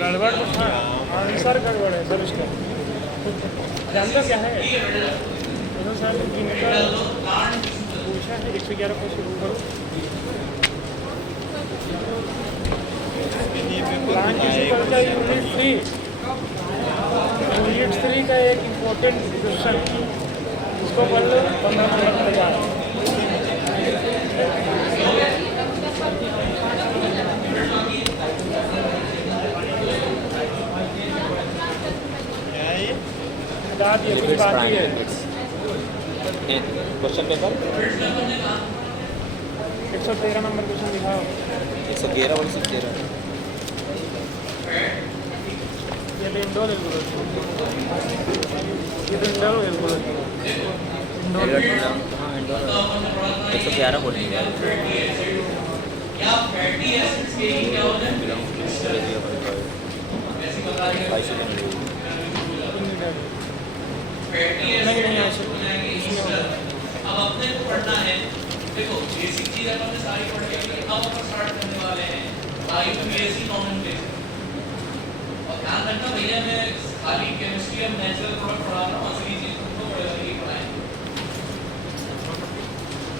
गड़बड़ तो था, आंसर गड़बड़ है सर उसका। जानते क्या है तो सर इनका पूछा है 111 को शुरू करो। प्लांट फिजिकल का यूनिट 3 का एक इम्पोर्टेंट क्वेश्चन इसको पढ़ लो 15 मिनट में जाए। कुछ बाकी है क्वेश्चन पेपर 113 नंबर क्वेश्चन दिखाओ। 111 और 113 ये विंडो ले लो, ये विंडो ले लो, 111 बोलिए अब अपने को पढ़ना है। देखो बेसिक चीज अपन ने सारी पढ़ ली, अब अपन स्टार्ट करने वाले हैं आईयूपीएसी नॉमेनक्लेचर। और ध्यान रखना भैया, मैं खाली केमिस्ट्री और नेचुरल प्रोडक्ट पढ़ा रहा हूं, असली चीज तुमको पढ़ाएंगे पढ़ाएंगे।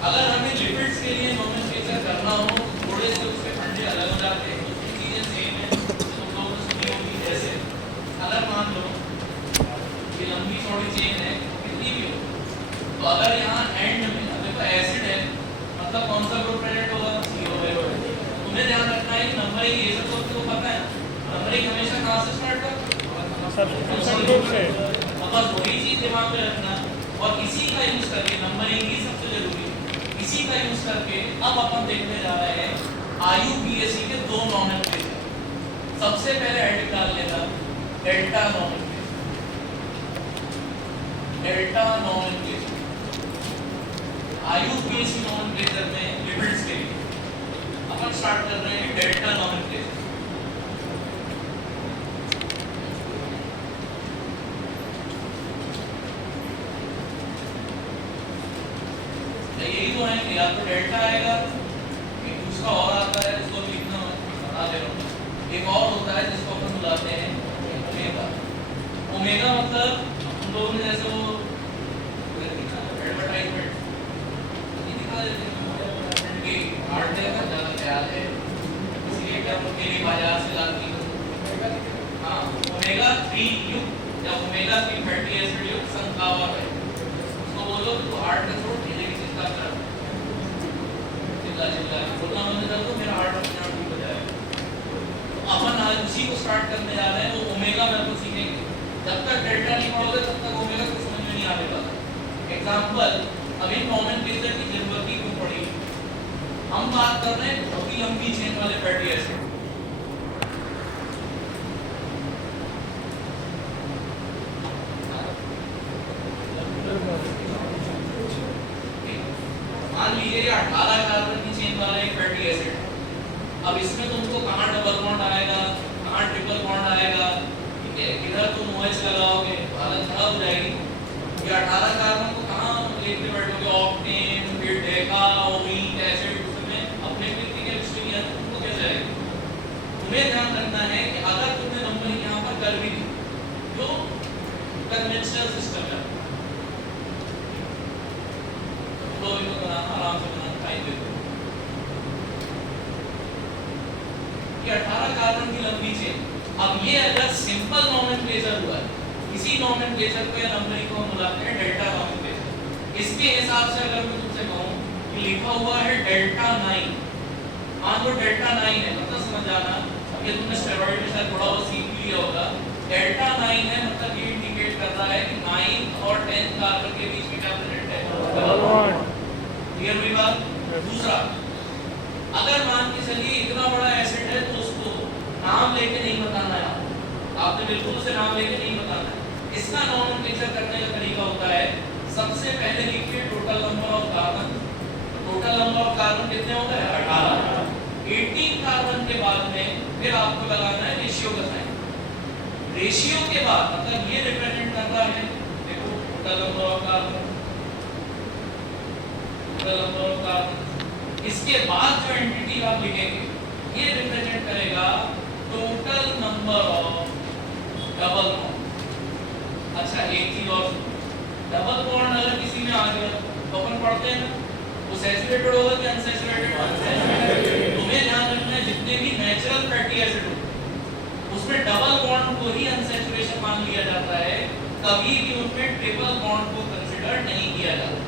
अगर हमें लिपिड्स के लिए नॉमेनक्लेचर करना हो तो थोड़े से उसके फंडे अलग हो जाते हैं, कुछ चीजें सेम है तुम लोगों ने सुनी होगी। जैसे अगर मान लो ये लंबी चौड़ी चेन है, कितनी भी हो, तो अगर यहाँ एंड में देखो एसिड है, मतलब कौन सा ग्रुप प्रेजेंट होगा? CO है। तुम्हें ध्यान रखना है कि नंबरिंग ये सब तो पता है, नंबरिंग हमेशा कहाँ से स्टार्ट करते हैं? सब्स्टिट्यूशन ग्रुप से। बस वही चीज दिमाग में रखना। और इसी का यूज करके नंबरिंग ही सबसे जरूरी है। इसी का यूज करके अब अपन देखने जा रहे हैं आईयूपीएसी के दो नॉमेनक्लेचर। सबसे पहले हेडिंग डाल लेना delta nomenclature. Delta nomenclature IUPAC nomenclature में लिपिड्स के लिए अपन स्टार्ट कर रहे हैं डेल्टा नॉमेनक्लेचर। यही तो है कि या तो डेल्टा आएगा, एक दूसरा और आता है जिसको लिखना बता दे रहा हूं। एक और होता है जिसको अपन बुलाते हैं ओमेगा। ओमेगा मतलब हम लोगों ने जैसे वो एडवर्टाइजमेंट ये दिखा देते हैं कि हार्ट देगा ज्यादा ख्याल है, इसलिए क्या उनके लिए बाजार से लाती है। हाँ, ओमेगा 3 युक्त या ओमेगा 3 फैटी एसिड युक्त सनफ्लावर है, उसको बोलो तो हार्ट का थोड़ा बोलना बंद कर दो, मेरा हार्ट अपने आप ठीक हो जाएगा। तो अपन आज उसी को स्टार्ट करने जा रहे हैं। वो ओमेगा में अपन सीखेंगे। जब तक डेल्टा नहीं पढ़ोगे तब तक ओमेगा कुछ समझ में नहीं आने वाला। एग्जांपल, अभी नॉमेनक्लेचर की जरूरत ही क्यों पड़ी? हम बात कर रहे हैं बहुत ही लंबी चेन वाले फैटी एसिड। मान लीजिए 18 कार्बन की चेन वाला एक फैटी एसिड। अब इसमें तुमको कहां डबल बॉन्ड आएगा, कहां ट्रिपल बॉन्ड आएगा, ठीक है, किधर तुम OH लगाओगे, हालत खराब हो जाएगी। ये 18 कार्बन को कहां लिखते बैठोगे? ऑक्टेन, फिर डेका, ओमिक एसिड, उसमें अपने की केमिस्ट्री है, तुमको कैसे आएगी? तुम्हें ध्यान रखना है कि अगर तुमने नंबरिंग यहां पर कर भी दी जो कन्वेंशनल सिस्टम है, तो इनको बनाना आराम से बनाना टाइम देते हो। ये 18 कार्बन की लंबी चेन। अब ये अगर सिंपल नॉमेनक्लेचर हुआ है, इसी नॉमेनक्लेचर को या नंबरिंग को हम बुलाते हैं डेल्टा नॉमेनक्लेचर। इसके हिसाब से अगर मैं तुमसे कहूं कि लिखा हुआ है डेल्टा 9, मान लो डेल्टा 9 है, मतलब समझ जाना, ये तुमने स्टेरॉइड में शायद थोड़ा बहुत सीख लिया होगा। डेल्टा 9 है मतलब ये इंडिकेट करता है कि 9 और 10 कार्बन के बीच में क्या प्रेजेंट है? क्लियर हुई बात? दूसरा, अगर मान के चलिए इतना बड़ा एसिड है तो उसको नाम लेके नहीं बताना है, आपने बिल्कुल उसे नाम लेके नहीं बताना है। इसका नॉमेनक्लेचर करने का तरीका होता है, सबसे पहले लिखिए total number of carbon. Total number of carbon कितने हो गए? 18। 18 कार्बन के बाद में फिर आपको लगाना है रेशियो का साइन। रेशियो के बाद मतलब ये रिप्रेजेंट करता है, देखो total number of carbon, total number of carbon. इसके बाद जो एंटिटी आप लिखेंगे ये रिप्रेजेंट करेगा टोटल नंबर अच्छा एक चीज और, डबल बॉन्ड अगर किसी में आ गया तो अपन पढ़ते हैं ना, वो सैचुरेटेड होगा कि अनसैचुरेटेड? अनसैचुरेटेड। तुम्हें ध्यान रखना है जितने भी नेचुरल फैटी एसिड हो उसमें डबल बॉन्ड को ही अनसैचुरेशन मान लिया जाता है, कभी भी उनमें ट्रिपल बॉन्ड को कंसीडर नहीं किया जाता।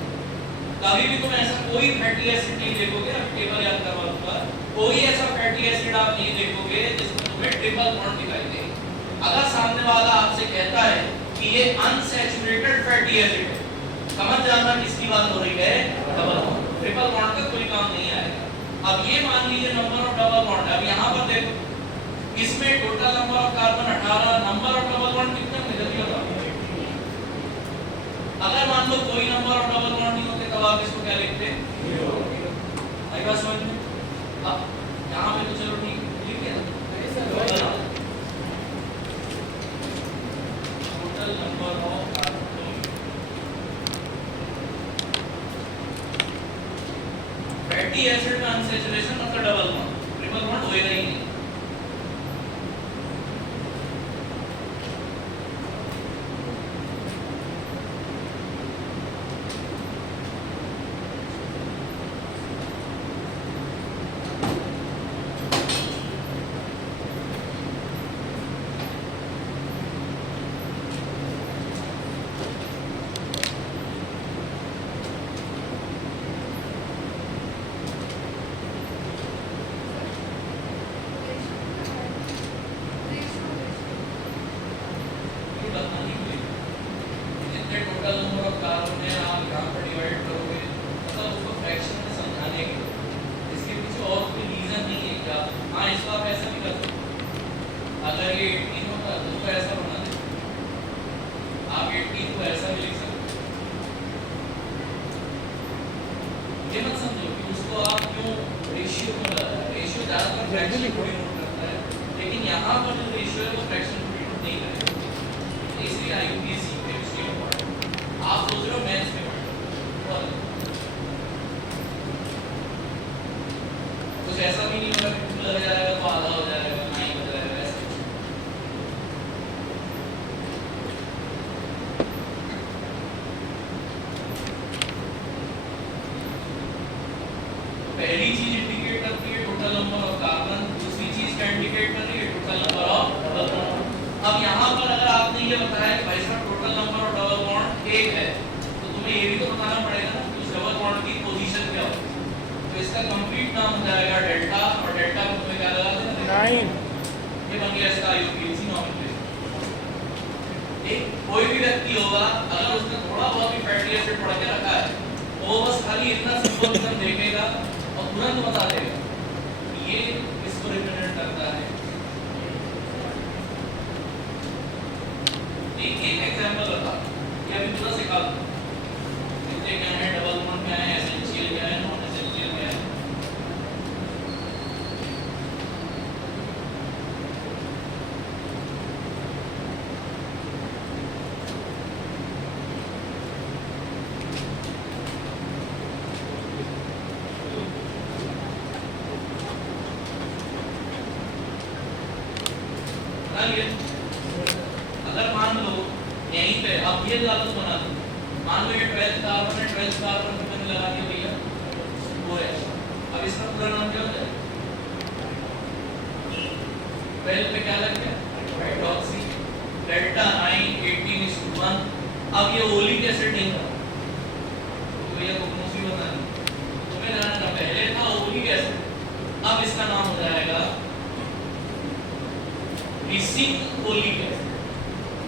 कभी भी तुम ऐसा कोई फैटी एसिड नहीं देखोगे, अब टेबल याद करवा दूंगा, कोई ऐसा फैटी एसिड आप नहीं देखोगे जिसमें तुम्हें ट्रिपल बॉन्ड दिखाई दे। अगर सामने वाला आपसे कहता है कि ये अनसैचुरेटेड फैटी एसिड है, समझ जाना किसकी बात हो रही है, डबल बॉन्ड। ट्रिपल बॉन्ड का कोई काम नहीं आएगा। अब ये मान लीजिए नंबर ऑफ डबल बॉन्ड, अब यहाँ पर देखो इसमें total number of carbon 18, number of double bond कितने होंगे जल्दी बताओ। अगर मान लो कोई नंबर ऑफ डबल बॉन्ड नहीं होते तब आप इसको क्या लिखते? आई बात समझ में? अब यहाँ पे तो चलो ठीक लिख दिया ना, total number of carbon, fatty acid में अनसैचुरेशन मतलब डबल बॉन्ड, ट्रिपल बॉन्ड होएगा ही नहीं। टोटल नंबर ऑफ कार्बन है आप यहाँ पर डिवाइड करोगे, मतलब उसको फ्रैक्शन में समझाने के लिए, इसके पीछे और कोई रीजन नहीं है क्या? हाँ इसको आप ऐसा भी कर सकते हो, अगर ये 18 होता तो उसको ऐसा बना देते, आप 18 को ऐसा भी लिख सकते हो। ये मत समझो कि उसको आप क्यों रेशियो में बता रहे हैं, रेशियो ज़्यादातर फ्रैक्शन को डिनोट करता है, लेकिन यहाँ पर जो रेशियो है वो फ्रैक्शन को डिनोट नहीं करेगा, इसलिए IUPAC आप सोच रहे हो मैथ्स में कुछ ऐसा भी नहीं होगा कि लग जाएगा तो आधा हो जाएगा, ना ही हो जाएगा, ऐसा पहली चीज इंडिकेट करती है टोटल नंबर ऑफ कार्बन, दूसरी चीज क्या इंडिकेट कर रही है total number of double bond. अब यहाँ पर अगर आपने ये बताया कि भाई साहब total number of double bond 1 है, तो तुम्हें ये भी तो बताना पड़ेगा ना कि उस डबल बॉन्ड की पोजीशन क्या हो। तो इसका कंप्लीट नाम हो जाएगा डेल्टा, और डेल्टा को तुम्हें क्या लगा देना? 9। ये बन गया इसका IUPAC नॉमेनक्लेचर। एक कोई भी व्यक्ति होगा अगर उसने थोड़ा बहुत भी फैटी एसिड पढ़ के रखा है, वो बस खाली इतना सिंपल देखेगा और तुरंत बता देगा कि ये इसको रिप्रेजेंट करता है। एक एग्जांपल बता, ये अभी पूरा सिखा दूं, कितने क्या है, डबल बॉन्ड क्या है, एसेंशियल क्या है, नॉन एसेंशियल क्या है। अगर मान लो यहीं पे अब ये लागू बना दो, मान लो ये 12 कार्बन है, 12 कार्बन कितने लगा दिया भैया, 2 है। अब इसका पूरा नाम क्या हो जाएगा? 12 पे क्या लग गया? Hydroxy, delta 9 18:1। अब ये ओलिक एसिड नहीं था तो भैया को मुसी बनानी, तुम्हें जानना पहले था ओलिक एसिड, अब इसका नाम हो जाएगा रिसिक ओलिक एसिड।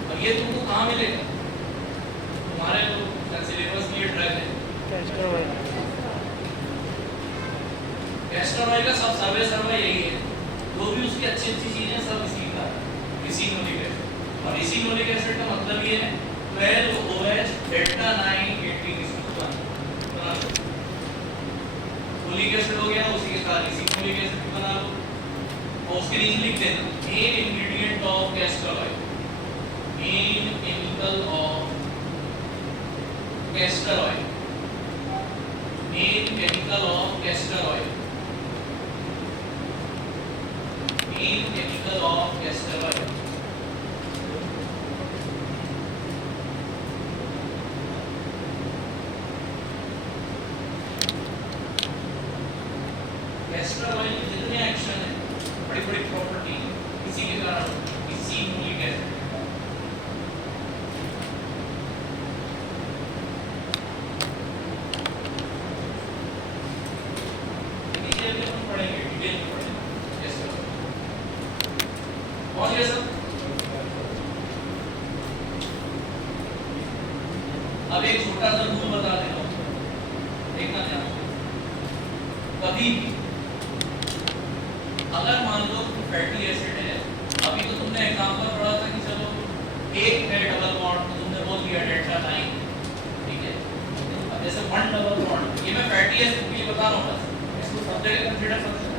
और ये तुमको कहाँ मिलेगा? तुम्हारे जो सिलेबस में ये ड्रग है कैस्टर ऑयल का, सब सर्वे यही है, जो भी उसकी अच्छी चीजें सब इसी का रिसिनोलिक एसिड। और रिसिनोलिक एसिड का मतलब ये है 12OH डेल्टा 9 18:1 ओलिक एसिड हो गया, उसी के साथ रिसिनोलिक एसिड बना लो और उसके नीचे लिख देना main ingredient of castor oil, main chemical of castor oil, main chemical of castor oil, main chemical of castor oil. पहुंच गए सब? अब एक छोटा सा रूल बता देता हूं, देखना ध्यान से। कभी भी अगर मान लो फैटी एसिड है, अभी तो तुमने एग्जांपल पढ़ा था कि चलो एक है डबल बॉन्ड, तो तुमने बोल दिया डेल्टा 9, ठीक है। अब जैसे वन डबल बॉन्ड, ये मैं फैटी एसिड के लिए बता रहा हूं, बस इसको सब जगह कंसीडर कर सकते।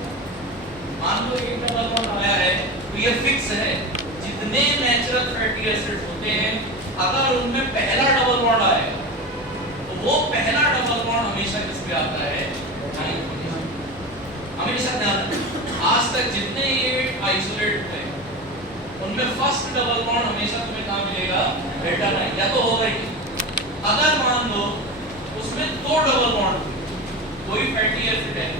मान लो एक डबल बॉन्ड आया है, तो ये फिक्स है, जितने नेचुरल फैटी एसिड्स होते हैं अगर उनमें पहला डबल बॉन्ड आएगा तो वो पहला डबल बॉन्ड हमेशा किस पे आता है? हमेशा ध्यान रखना, आज तक जितने ये आइसोलेट हुए उनमें फर्स्ट डबल बॉन्ड हमेशा तुम्हें कहां मिलेगा? डेल्टा 9, या तो होगा ही। अगर मान लो उसमें दो डबल बॉन्ड, कोई फैटी एसिड है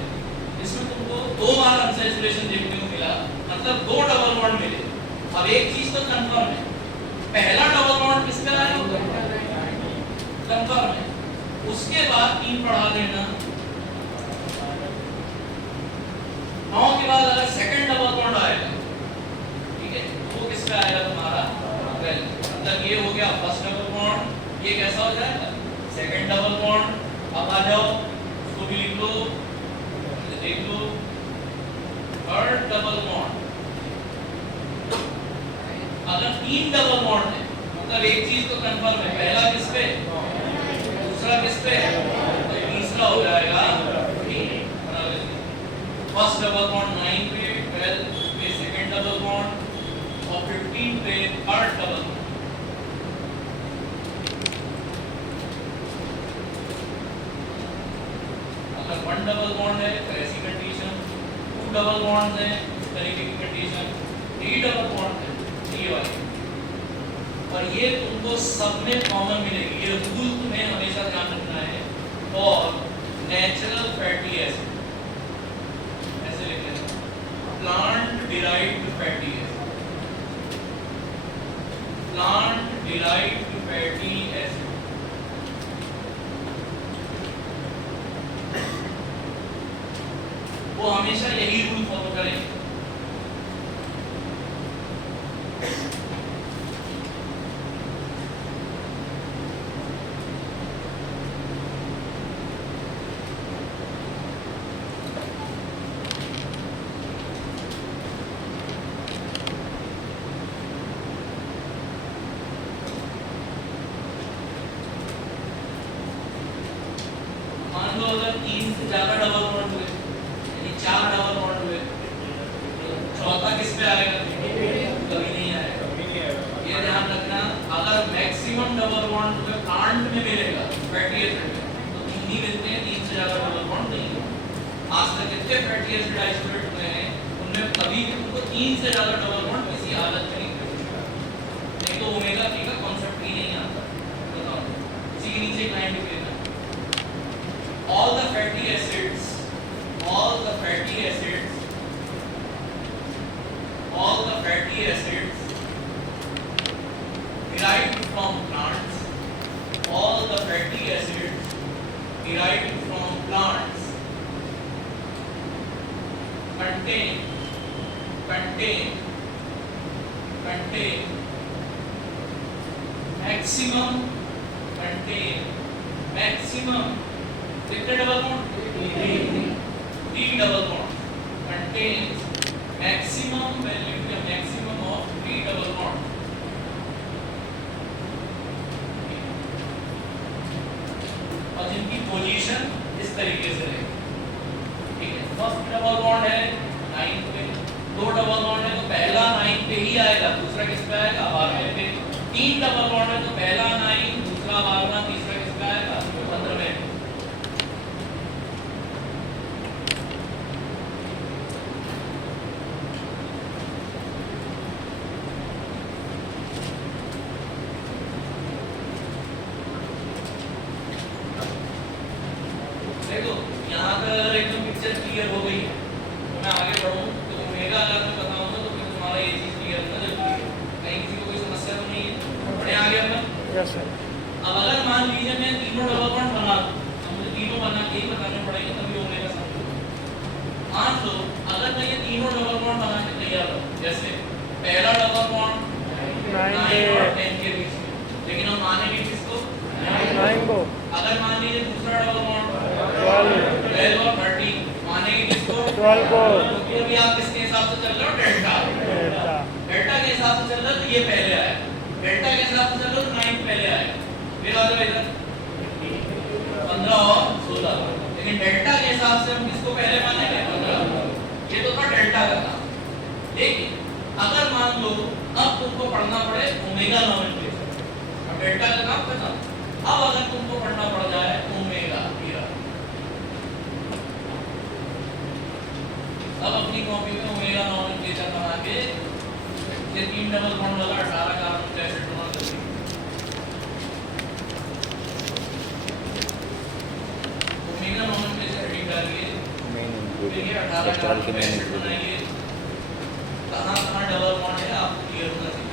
इसमें तुमको दो बार अनसैचुरेशन देखने को मिला, मतलब दो डबल बॉन्ड मिले। अब एक चीज तो कंफर्म है, पहला डबल बॉन्ड किस पे आया होगा? कंफर्म है। उसके बाद 3 पढ़ा देना, 9 के बाद अगर सेकंड डबल बॉन्ड आएगा, ठीक है, वो किस पे आएगा तुम्हारा? 12। मतलब ये हो गया फर्स्ट डबल बॉन्ड, ये कैसा हो जाएगा? Second double bond. अब आ जाओ, इसको भी लिख लो, देख लो, थर्ड डबल बॉन्ड। अगर 3 डबल बॉन्ड है, मतलब एक चीज तो कंफर्म है, पहला किस पे, दूसरा किस पे, तो तीसरा हो जाएगा 3। फर्स्ट डबल बॉन्ड 9 पे, 12 पे सेकंड डबल बॉन्ड और 15 पे थर्ड डबल बॉन्ड। अगर 1 डबल बॉन्ड है तो ऐसी कंडीशन, 2 डबल बॉन्ड्स हैं इस तरीके की कंडीशन, 3 डबल बॉन्ड है ये वाली। और ये तुमको सब में कॉमन मिलेगी, ये रूल तुम्हें हमेशा ध्यान रखना है। और नेचुरल फैटी एसिड ऐसे लिखते हैं, plant derived fatty acid, plant derived fatty acid, वो हमेशा यही रूल फॉलो करेंगे। मान लो अगर 3 से ज्यादा डबल बॉन्ड हुए, यानी 4 डबल बॉन्ड हुए, तो चौथा किस पे आएगा? कभी नहीं आएगा। ये ध्यान रखना, अगर मैक्सिमम डबल बॉन्ड तुम्हें प्लांट में मिलेगा फैटी एसिड में, तो 3 ही मिलते हैं, 3 से ज्यादा डबल बॉन्ड नहीं है। आज तक जितने फैटी एसिड आइसोलेट हुए हैं उनमें कभी भी तुमको 3 से ज्यादा डबल बॉन्ड किसी हालत में नहीं मिलेगा। नहीं तो ओमेगा 3 का कांसेप्ट ही नहीं आता। बताओ, इसी के नीचे एक लाइन लिख लेना, all the fatty acids derived from plants, all the fatty acids derived from plants contain maximum कितने double bond? 3 double bond contains maximum value या maximum of 3 डबल बॉन्ड। और जिनकी पोजीशन इस तरीके से है, ठीक है। फर्स्ट डबल बॉन्ड है 9 पे, 2 डबल बॉन्ड है तो पहला 9 पे ही आएगा, दूसरा किस पे आएगा? 12 पे। 3 डबल बॉन्ड है तो पहला 9, दूसरा 12, तीसरा किस पे आएगा? 15 पे। देखो यहाँ का अगर एकदम पिक्चर क्लियर हो गई है तो मैं आगे बढ़ूँ तो ओमेगा अगर मैं बताऊँगा तो फिर तुम्हारा ये चीज़ क्लियर होना जरूरी है, कहीं किसी को कोई समस्या तो नहीं है। बढ़े आगे अपन। Yes sir. अब अगर मान लीजिए मैं तीनों डबल बॉन्ड बना दूँ, तो मुझे तीनों बना के ही बताने पड़ेंगे तभी ओमेगा समझो। मान लो अगर मैं ये तीनों डबल बॉन्ड बना के तैयार हूँ, जैसे पहला डबल बॉन्ड 9 और 9 10 के बीच में, लेकिन हम मानेंगे किसको? 9 को अगर मान लीजिए दूसरा डबल बॉन्ड 12 12 और 13 मानेंगे किसको? 12 को क्योंकि अभी आप किसके हिसाब से चल रहे हो? डेल्टा डेल्टा डेल्टा के हिसाब से चल रहे हो तो ये पहले आया, डेल्टा के हिसाब से चल रहे हो तो 9 पहले आया, फिर आ जाओ इधर 15 और 16, लेकिन डेल्टा के हिसाब से हम किसको पहले मानेंगे? 15। ये तो था डेल्टा का काम। लेकिन अगर मान लो अब तुमको पढ़ना पड़े ओमेगा नॉमेनक्लेचर, अब डेल्टा का काम खत्म, अब अगर तुमको पढ़ना पड़ जाए ओमेगा, अब अपनी कॉपी में ओमेगा नॉमेनक्लेचर बना के ये 3 डबल बॉन्ड वाला 18 कार्बन का एसिड बना देंगे। ओमेगा नॉमेनक्लेचर हेडिंग डालिए, मेन फिर ये 18 स्ट्रक्चरल के कार्बन का मेन एसिड इंग्रेडिएंट बनाइए। कहाँ डबल बॉन्ड है आपको क्लियर होना चाहिए।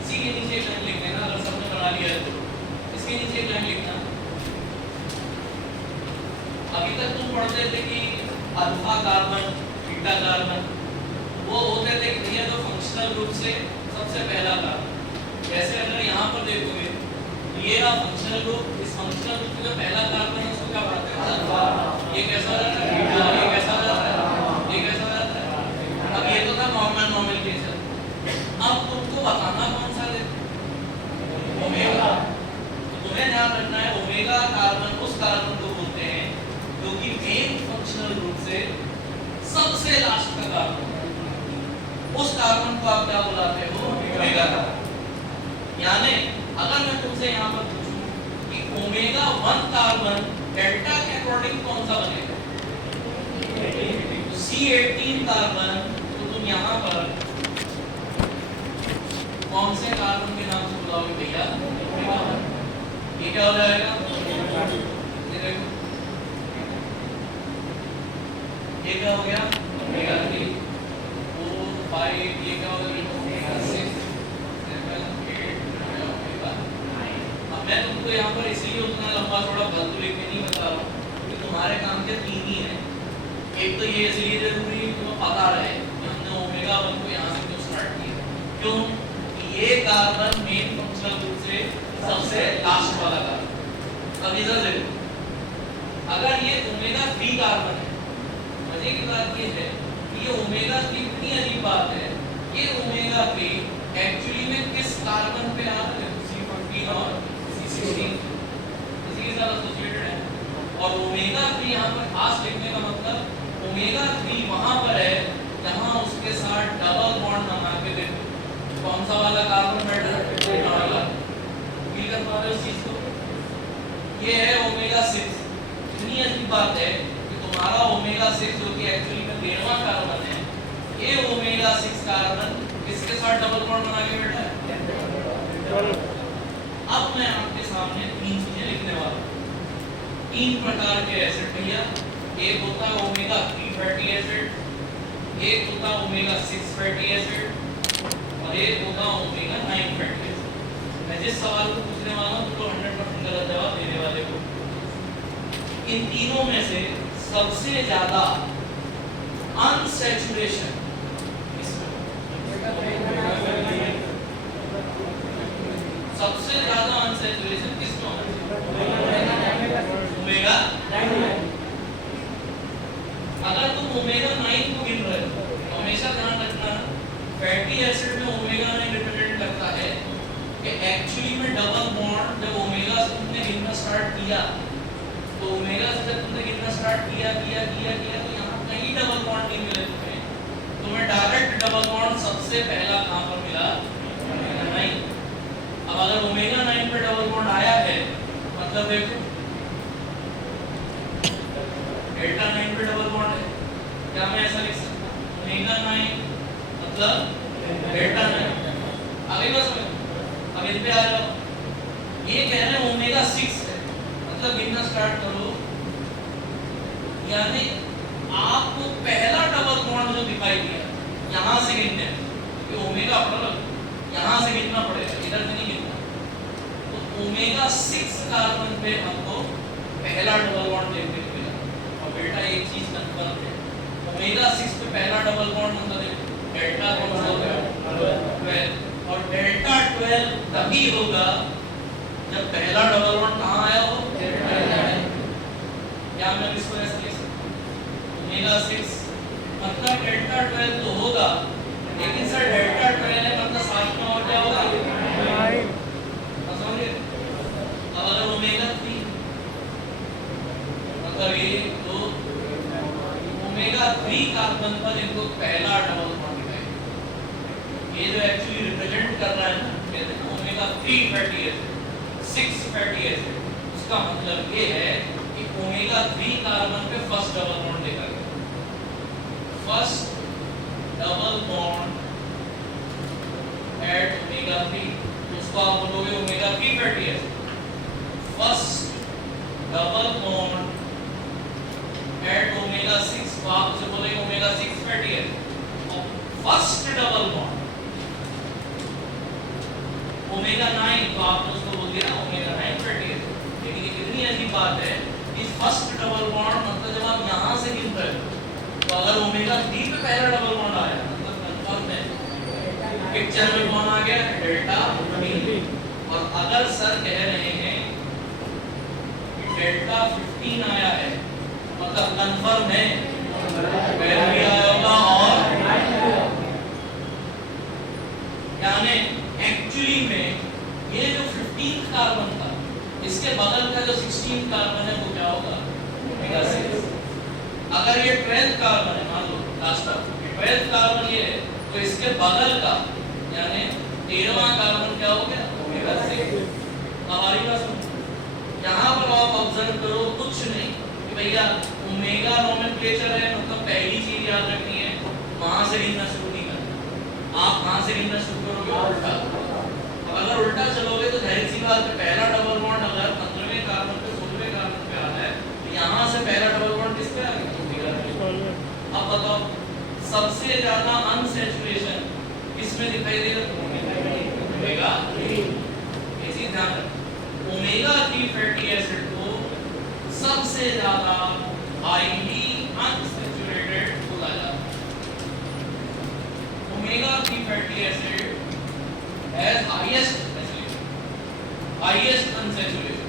इसी के नीचे एक लाइन लिख देना, अगर सबने बना लिया है तो इसके नीचे एक लाइन लिखना। अभी तक तुम पढ़ते थे कि अल्फा कार्बन, बीटा कार्बन वो होते थे कि भैया तो फंक्शनल ग्रुप से सबसे पहला कार्बन। जैसे अगर यहाँ पर देखोगे ये रहा फंक्शनल ग्रुप, इस फंक्शनल ग्रुप का पहला कार्बन है उसको क्या पढ़ते हैं? अल्फा। ये कैसा रहता है? बीटा। ये कैसा रहता है? ये कैसा रहता है? अब ये तो था नॉर्मल नॉमेनक्लेचर। अब तुमको बताना कौन सा है? ओमेगा। तो तुम्हें ध्यान रखना है ओमेगा कार्बन उस कार्बन को बोलते हैं जो कि मेन फंक्शनल ग्रुप से सबसे लास्ट का कार्बन है। उस कार्बन को आप क्या बुलाते हो? Omega carbon. यानी अगर मैं तुमसे यहाँ पर पूछूं कि ओमेगा 1 कार्बन डेल्टा के अकॉर्डिंग कौन सा बनेगा? C18 carbon. तो तुम यहाँ पर कौन से कार्बन के नाम से बुलाओगे भैया? ओमेगा 1। ये क्या हो जाएगा? ये देखो, ये क्या हो गया? ओमेगा 3 4 5, ये क्या हो गया? Omega 6 7 8 omega 9। अब मैं तुमको यहाँ पर इसलिए उतना लंबा थोड़ा फालतू लिख के नहीं बता रहा हूँ क्योंकि तुम्हारे काम के 3 ही हैं। एक तो ये इसलिए जरूरी है तुम्हें पता रहे कि हमने ओमेगा 1 को यहाँ से क्यों स्टार्ट किया। क्यों? ये कार्बन मेन फंक्शनल ग्रुप से सबसे लास्ट वाला कार्बन। अब इधर देखो, अगर ये ओमेगा 3 कार्बन है, मजे की बात ये है कि ये ओमेगा 3 कितनी अजीब बात है। ये ओमेगा 3 एक्चुअली में किस कार्बन पे आ रहा है? C14 और C16 इसी के साथ एसोसिएटेड है। और ओमेगा 3 यहाँ पर खास लिखने का मतलब ओमेगा 3 वहां पर है जहां उसके साथ डबल बॉन्ड बना के देखो कौन सा वाला कार्बन बैठा है? बीटा वाला। फील कर पा रहे हो उस चीज को? ये है ओमेगा 6। इतनी अजीब बात है कि तुम्हारा ओमेगा 6 जो कि एक्चुअली में 13वां कार्बन है, ये ओमेगा 6 कार्बन किसके साथ डबल बॉन्ड बना के बैठा है? अब मैं आपके सामने 3 चीजें लिखने वाला हूं। 3 प्रकार के एसिड भैया। एक होता है ओमेगा 3 फैटी एसिड, एक होता है ओमेगा 6 फैटी एसिड और एक होगा ओमेगा 9 फैटी एसिड। मैं जिस सवाल को पूछने वाला हूं तो 100% गलत जवाब देने वाले को। इन तीनों में से सबसे ज्यादा अनसैचुरेशन सबसे ज्यादा अनसैचुरेशन किसमें होना चाहिए? ओमेगा 9। अगर तुम ओमेगा 9 को गिन रहे हो तो हमेशा ध्यान रखना फैटी एसिड में ओमेगा 9 डिपेंडेंट लगता है कि एक्चुअली स्टार्ट किया तो ओमेगा से जब तुमने गिनना स्टार्ट किया तो यहाँ कहीं डबल बॉन्ड नहीं मिले तुम्हें डायरेक्ट डबल बॉन्ड सबसे पहला कहाँ पर मिला? ओमेगा 9। अब अगर ओमेगा 9 पे डबल बॉन्ड आया है मतलब देखो डेल्टा 9 पे डबल बॉन्ड है, क्या मैं ऐसा लिख सकता हूँ? ओमेगा 9 मतलब डेल्टा 9। आगे बस अब इन पे आ जाओ, ये कह रहे हैं ओमेगा 6 है मतलब गिनना स्टार्ट करो, यानी आपको पहला डबल बॉन्ड जो दिखाई दिया यहाँ से गिनने ये ओमेगा प्लस यहाँ से गिनना पड़ेगा, इधर से नहीं गिनना। तो ओमेगा 6 कार्बन पे हमको पहला डबल बॉन्ड देखने को मिला। और बेटा एक चीज कंफर्म है, ओमेगा 6 पे पहला डबल बॉन्ड मतलब डेल्टा कौन सा होगा? 12। और डेल्टा 12 तभी होगा जब पहला डबल बॉन्ड कहाँ आया हो? डेल्टा। क्या मैं इसको ऐसे लिख सकता हूँ? ओमेगा 6 मतलब डेल्टा 12 तो होगा, लेकिन सर डेल्टा 12 है मतलब साथ में और क्या होगा? 9। समझे? अब अगर ओमेगा 3 मतलब ये तो ओमेगा 3 कार्बन पर इनको पहला डबल बॉन्ड दिखाई, ये जो एक्चुअली रिप्रेजेंट कर रहा है ना, कहते हैं omega 3 fatty acid 6 fatty acid, उसका मतलब ये है कि ओमेगा 3 कार्बन पे फर्स्ट डबल बॉन्ड देखा गया। First double bond at omega 3, उसको आप बोलोगे omega 3 fatty acid. First double bond at omega 6 को आप उसे बोलेंगे ओमेगा 6 फैटी एसिड। और फर्स्ट डबल बॉन्ड ओमेगा 9 तो आपने उसको बोल दिया ओमेगा 9 फैटी एसिड। लेकिन ये कितनी अजीब बात है कि फर्स्ट डबल बॉन्ड मतलब जब आप यहाँ से गिन रहे हो तो अगर ओमेगा 3 पे पहला डबल बॉन्ड आया मतलब कंफर्म है पिक्चर में कौन आ गया? डेल्टा 3। और अगर सर कह रहे हैं कि डेल्टा 15 आया है मतलब कंफर्म है पहले भी आया होगा और यानी एक्चुअली में ये जो 15th कार्बन था इसके बगल का जो 16th कार्बन है वो क्या होगा? ओमेगा 6। अगर ये 12th कार्बन है, मान लो लास्ट ऑफ 12th कार्बन ये है तो इसके बगल का यानी 13वां कार्बन क्या हो गया? ओमेगा 6। हमारी बात सुनो, यहाँ पर आप ऑब्जर्व करो कुछ नहीं कि भैया ओमेगा नोमेनक्लेचर है मतलब पहली चीज याद रखनी है वहां से गिनना शुरू नहीं करना। आप वहां से गिनना शुरू करोगे उल्टा, अगर उल्टा चलोगे तो जाहिर सी बात है पहला डबल बॉन्ड अगर 15वें कार्बन पे 16वें कार्बन पे आ है तो यहाँ से पहला डबल बॉन्ड किस पे आ गया? अब बताओ सबसे ज्यादा अनसैचुरेशन किसमें दिखाई देगा? ओमेगा 3। इसी ध्यान रखो ओमेगा 3 फैटी एसिड को सबसे ज्यादा हाईली अनसैचुरेटेड बोला जाता है। Omega 3 fatty acid has highest unsaturation, highest unsaturation।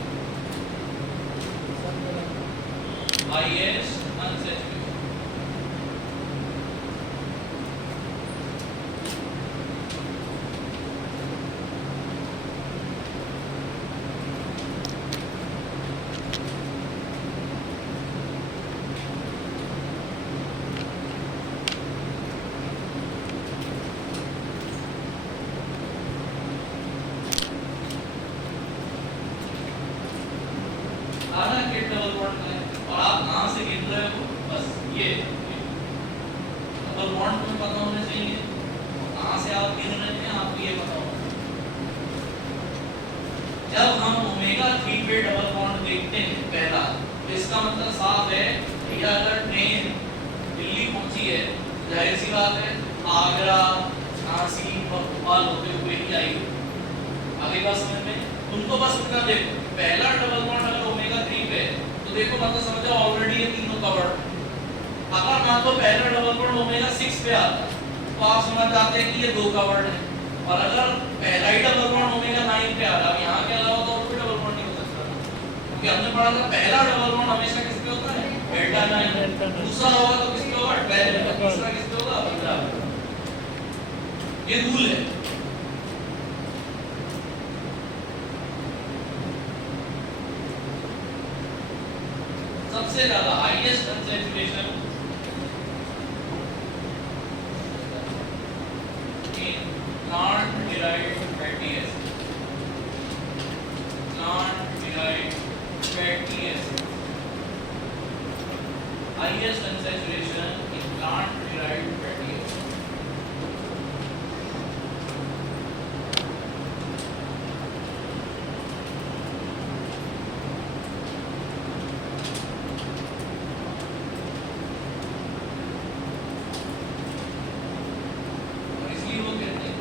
आधा के डबल बॉन्ड है और आप कहां से गिन रहे हो? बस ये डबल बॉन्ड तुम्हें पता होना चाहिए कहां से आप गिन रहे हैं, आपको ये पता होगा। जब हम ओमेगा 3 पे डबल बॉन्ड देखते हैं पहला तो इसका मतलब साफ है कि अगर ट्रेन दिल्ली पहुंची है जाहिर सी बात है आगरा झांसी और भोपाल होते हुए ही आई। आगे बात समझ में? तुमको बस इतना देखो पहला डबल बॉन्ड अगर ओमेगा 3 पे तो देखो मतलब समझो ऑलरेडी ये तीनों कवर्ड। अगर मान लो पहला डबल बॉन्ड ओमेगा 6 पे आता तो आप समझ जाते हैं कि ये 2 कवर्ड है। और अगर पहला ही डबल बॉन्ड ओमेगा 9 पे आ रहा है यहाँ के अलावा तो और कोई डबल बॉन्ड नहीं हो सकता, क्योंकि हमने पढ़ा था पहला डबल बॉन्ड हमेशा किस पे होता है? डेल्टा 9। दूसरा होगा तो किस पे होगा? 12। तीसरा किस पे होगा? 15। ये रूल है। सबसे ज्यादा highest unsaturation in plant derived fatty acid, plant derived fatty acid, highest unsaturation in plant derived fatty acids. और इसलिए वो कहते हैं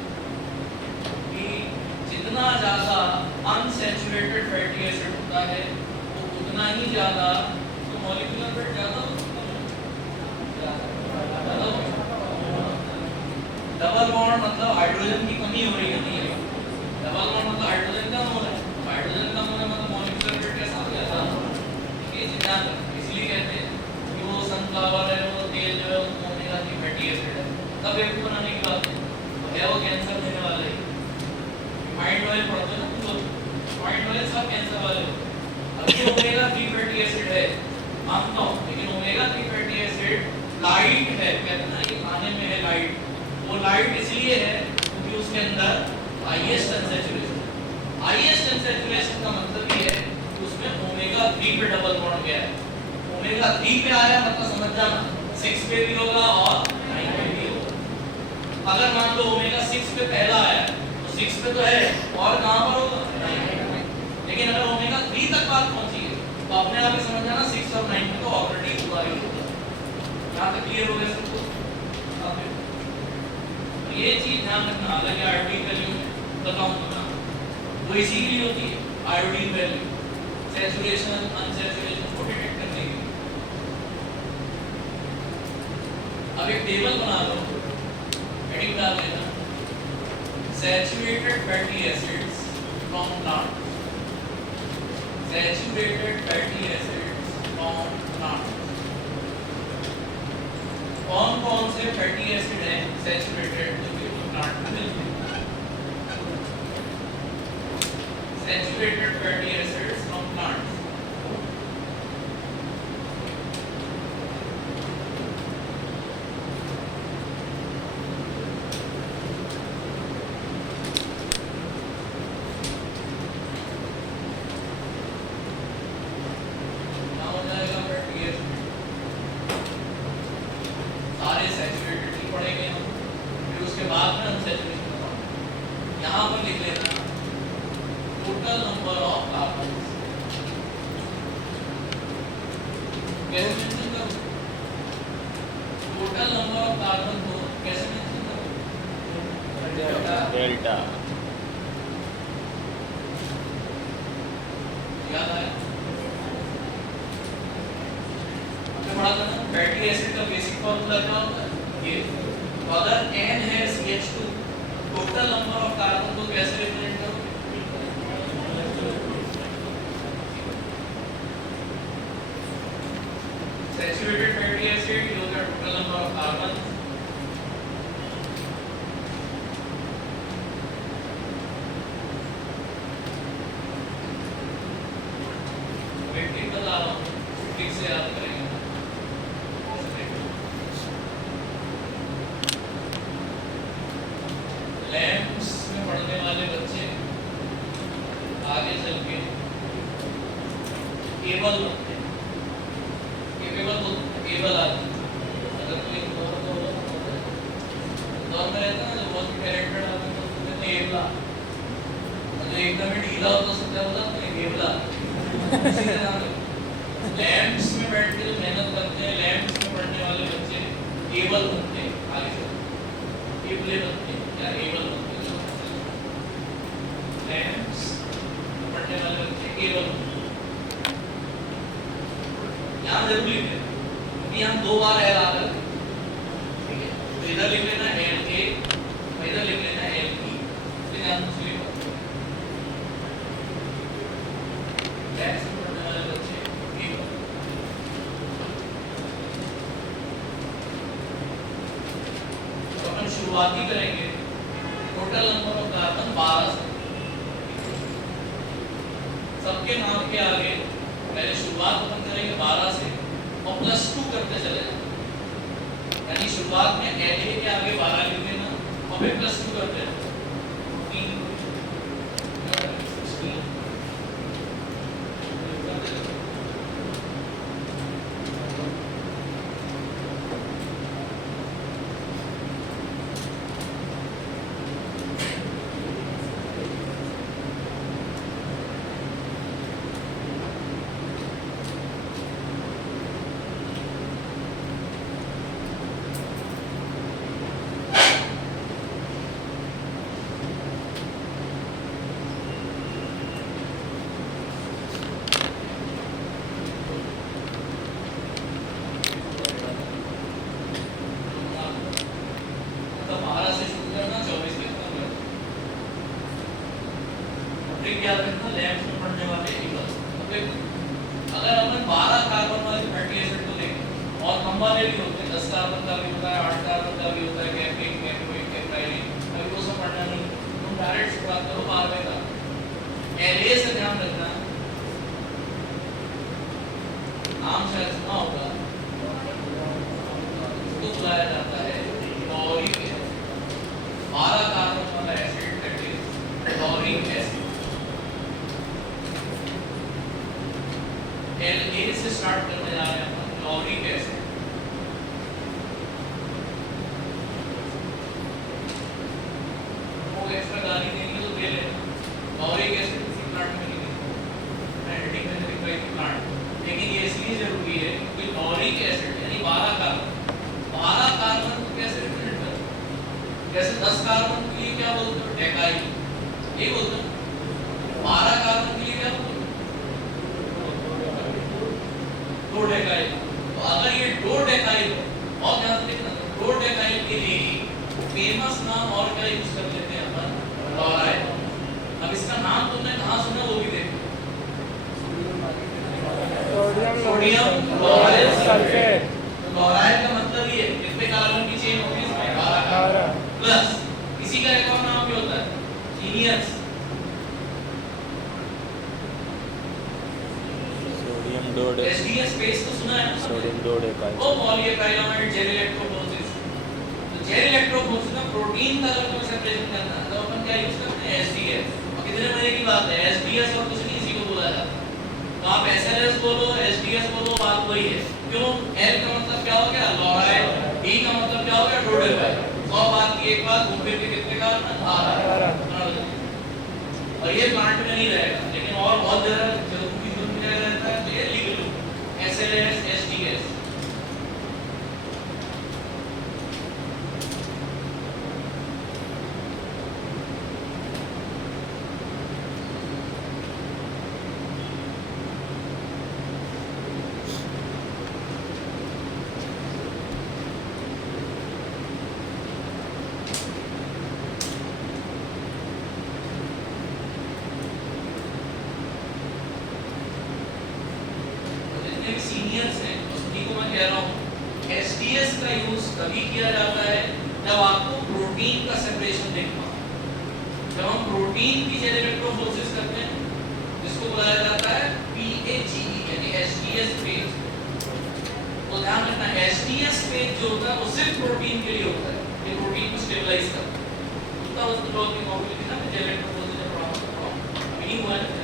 कि जितना ज्यादा unsaturated fatty acid होता है वो उतना ही ज्यादा तो मॉलिक्यूलर वेट ज्यादा डबल बॉन्ड मतलब हाइड्रोजन की कमी हो रही है, नहीं है। डबल बॉन्ड मतलब हाइड्रोजन कम हो रहा है, हाइड्रोजन कम होने मतलब मॉलिक्यूलर वेट कैसा हो जाता है, ये ध्यान रखना। इसलिए कहते हैं कि वो सनफ्लावर है, वो तेल जो है वो ओमेगा 3 फैटी एसिड है। तब एक बनाने की बात है तो है वो कैंसर देने वाला है। रिफाइंड ऑयल पढ़ते हो ना तुम लोग, रिफाइंड ऑयल सब कैंसर वाले होते हैं। अब ये ओमेगा 3 फैटी एसिड है मानता हूँ, लेकिन ओमेगा 3 फैटी एसिड लाइट है, कहते हैं ना ये खाने में है लाइट। वो लाइट इसलिए है क्योंकि उसके अंदर हाईएस्ट अनसैचुरेशन, हाईएस्ट अनसैचुरेशन का मतलब ये है कि उसमें ओमेगा 3 पे डबल बॉन्ड गया है। ओमेगा 3 पे आया मतलब समझ जाना 6 पे भी होगा और 9 पे भी होगा। अगर मान लो ओमेगा 6 पे पहला आया तो 6 पे तो है और कहां पर होगा 9 पे। लेकिन अगर ओमेगा 3 तक बात पहुंची है तो अपने आप ही समझ जाना 6 और 9 पे तो ऑलरेडी हुआ ही होगा। यहां तक क्लियर हो गया सबको? ये चीज ध्यान रखना। हालांकि आयोडीन वैल्यू बताऊंगा वो इसीलिए होती है, आयोडीन वैल्यू सैचुरेशन अनसैचुरेशन को डिटेक्ट करने के लिए। अब एक टेबल बना लो, हेडिंग डाल देना saturated fatty acids from plant, saturated fatty acids from plant. कौन कौन से फैटी एसिड हैं सैचुरेटेड जो कि प्लांट में मिलते हैं? Saturated fatty acids from plants. क्या हो जाएगा फैटी एसिड? सारे सैचुरेटेड ही पढ़ेंगे हम, फिर उसके बाद में अनसैचुरेशन बताऊंगा। यहाँ पर लिख लेना टोटल नंबर ऑफ कार्बन। कैसे मेंशन करूँ टोटल नंबर ऑफ कार्बन को? कैसे मेंशन करूँ? डेल्टा। याद आया? पढ़ा था ना फैटी एसिड का बेसिक फॉर्मूला क्या होता है? ये तो अगर N है CH2 total number of carbon को कैसे रिप्रेजेंट करोगे? सैचुरेटेड फैटी एसिड ये होता है total number of carbon, weight बता रहा हूँ ठीक से याद करेंगे। लैम्प्स में पढ़ने वाले बच्चे आगे चल के केबल बनते हैं, केबल केबल आदमी। अगर कोई दौर में रहता है ना जो बहुत टैलेंटेड आदमी तो उसको कहते हैं एबला, जो एकदम ही ढीला होता उसको क्या बोलते हैं एबला। लैम्प्स में बैठ के जो मेहनत करते हैं, लैम्प्स में पढ़ने वाले बच्चे केबल बनते हैं, आगे चल केबले बनते हैं या एबल बनते हैं। लैम्प्स में पढ़ने वाले बच्चे केबल बनते हैं। यहाँ जरूर लिख लेना क्योंकि यहाँ दो बार एल आ रहा है, ठीक है? तो इधर लिख लेना एल ए, इधर लिख लेना एल ई, फिर ध्यान से लिखो। लैम्प्स में पढ़ने वाले बच्चे केबल। तो अपन शुरुआती करेंगे टोटल नंबर ऑफ कार्बन 12 से। सबके नाम के आगे पहले शुरुआत अपन करेंगे 12 से, और +2 करते चले जाना, यानी शुरुआत में LA के आगे 12 लिख देना और फिर +2 करते जाना, 3 16 मतलब 12 से शुरू करना, 24 तक खत्म करना। ट्रिक याद रखना, लैब्स में पढ़ने वाले इक्वल। अगर अपन 12 कार्बन वाले फैटी एसिड को देखें और कम वाले भी होते हैं, 10 कार्बन का भी होता है, 8 कार्बन का भी होता है, कैफीन, कैफोइक, कैप्टाइलिन, अभी वो सब पढ़ना नहीं, तुम डायरेक्ट शुरुआत करो 12वें का। LA से ध्यान रखना, नाम शायद सुना होगा, इसको बुलाया जाता है लॉरिक एसिड। 12 कार्बन वाला acid that is lauric acid. LA से स्टार्ट करने जा रहे हैं अपन, लॉरिक एसिड। वो एक्स्ट्रा गाली देंगे तो दे लेना, लॉरिक एसिड किसी प्लांट में नहीं देते, एंटीमेटेरिक प्लांट, लेकिन ये इसलिए जरूरी है क्योंकि लॉरिक एसिड यानी 12 कार्बन को कैसे रिप्रेजेंट करते हैं? जैसे 10 कार्बन के लिए क्या बोलते हो? डेकाइल, ये बोलते हो। 12 कार्बन के लिए क्या बोलते हो? 2 डेकाइल। तो अगर ये 2 डेकाइल हो, और ध्यान से देखना, 2 डेकाइल के लिए फेमस नाम और क्या यूज कर लेते हैं अपन? क्लोराइड। अब इसका नाम तुमने कहाँ सुना वो भी देखो, सोडियम क्लोराइड सल्फेट। क्लोराइड का मतलब ये है कितने कार्बन की चेन होगी इसमें? 12 कार्बन प्लस इसी का एक और नाम भी होता है जीनियस। सोडियम डोड एसडीएस बेस तो सुना है ना? सोडियम डोडेकाइल। वो पॉलीएक्राइलामाइड जेल इलेक्ट्रोफोरेसिस। तो जेल इलेक्ट्रोफोरेसिस में प्रोटीन का अगर तुम्हें सेपरेशन करना है तो अपन क्या यूज करते हैं? एसडीएस। और कितने मजे की बात है, एसडीएस और कुछ नहीं, इसी को बोला जाता है। तो आप एसएलएस बोलो, एसडीएस बोलो, बात वही है। क्यों? एल का मतलब क्या हो गया? क्लोराइड। डी का मतलब क्या हो गया? डोडेकाइल। 100 बात की एक बात, घूम फिर के कितने कार्बन? 12। और ये प्लांट में नहीं रहेगा, लेकिन और बहुत जगह जरूरी जगह रहता है, तो ये लिख लो, एसएलएस, एसडीएस। सीनियर्स हैं उसी को मैं कह रहा हूँ, एसडीएस का यूज तभी किया जाता है जब आपको प्रोटीन का सेपरेशन देखना हो। जब हम प्रोटीन की जेल इलेक्ट्रोफोरेसिस करते हैं जिसको बुलाया जाता है PAGE यानी एसडीएस पेज। तो ध्यान रखना, एसडीएस पेज जो होता है वो सिर्फ प्रोटीन के लिए होता है, ये प्रोटीन को स्टेबलाइज करता है। उतना वस्तु जो की मॉलिक्यूल थी ना, मैं जेल इलेक्ट्रोफोरेसिस में पढ़ा हूं, अभी नहीं हुआ है।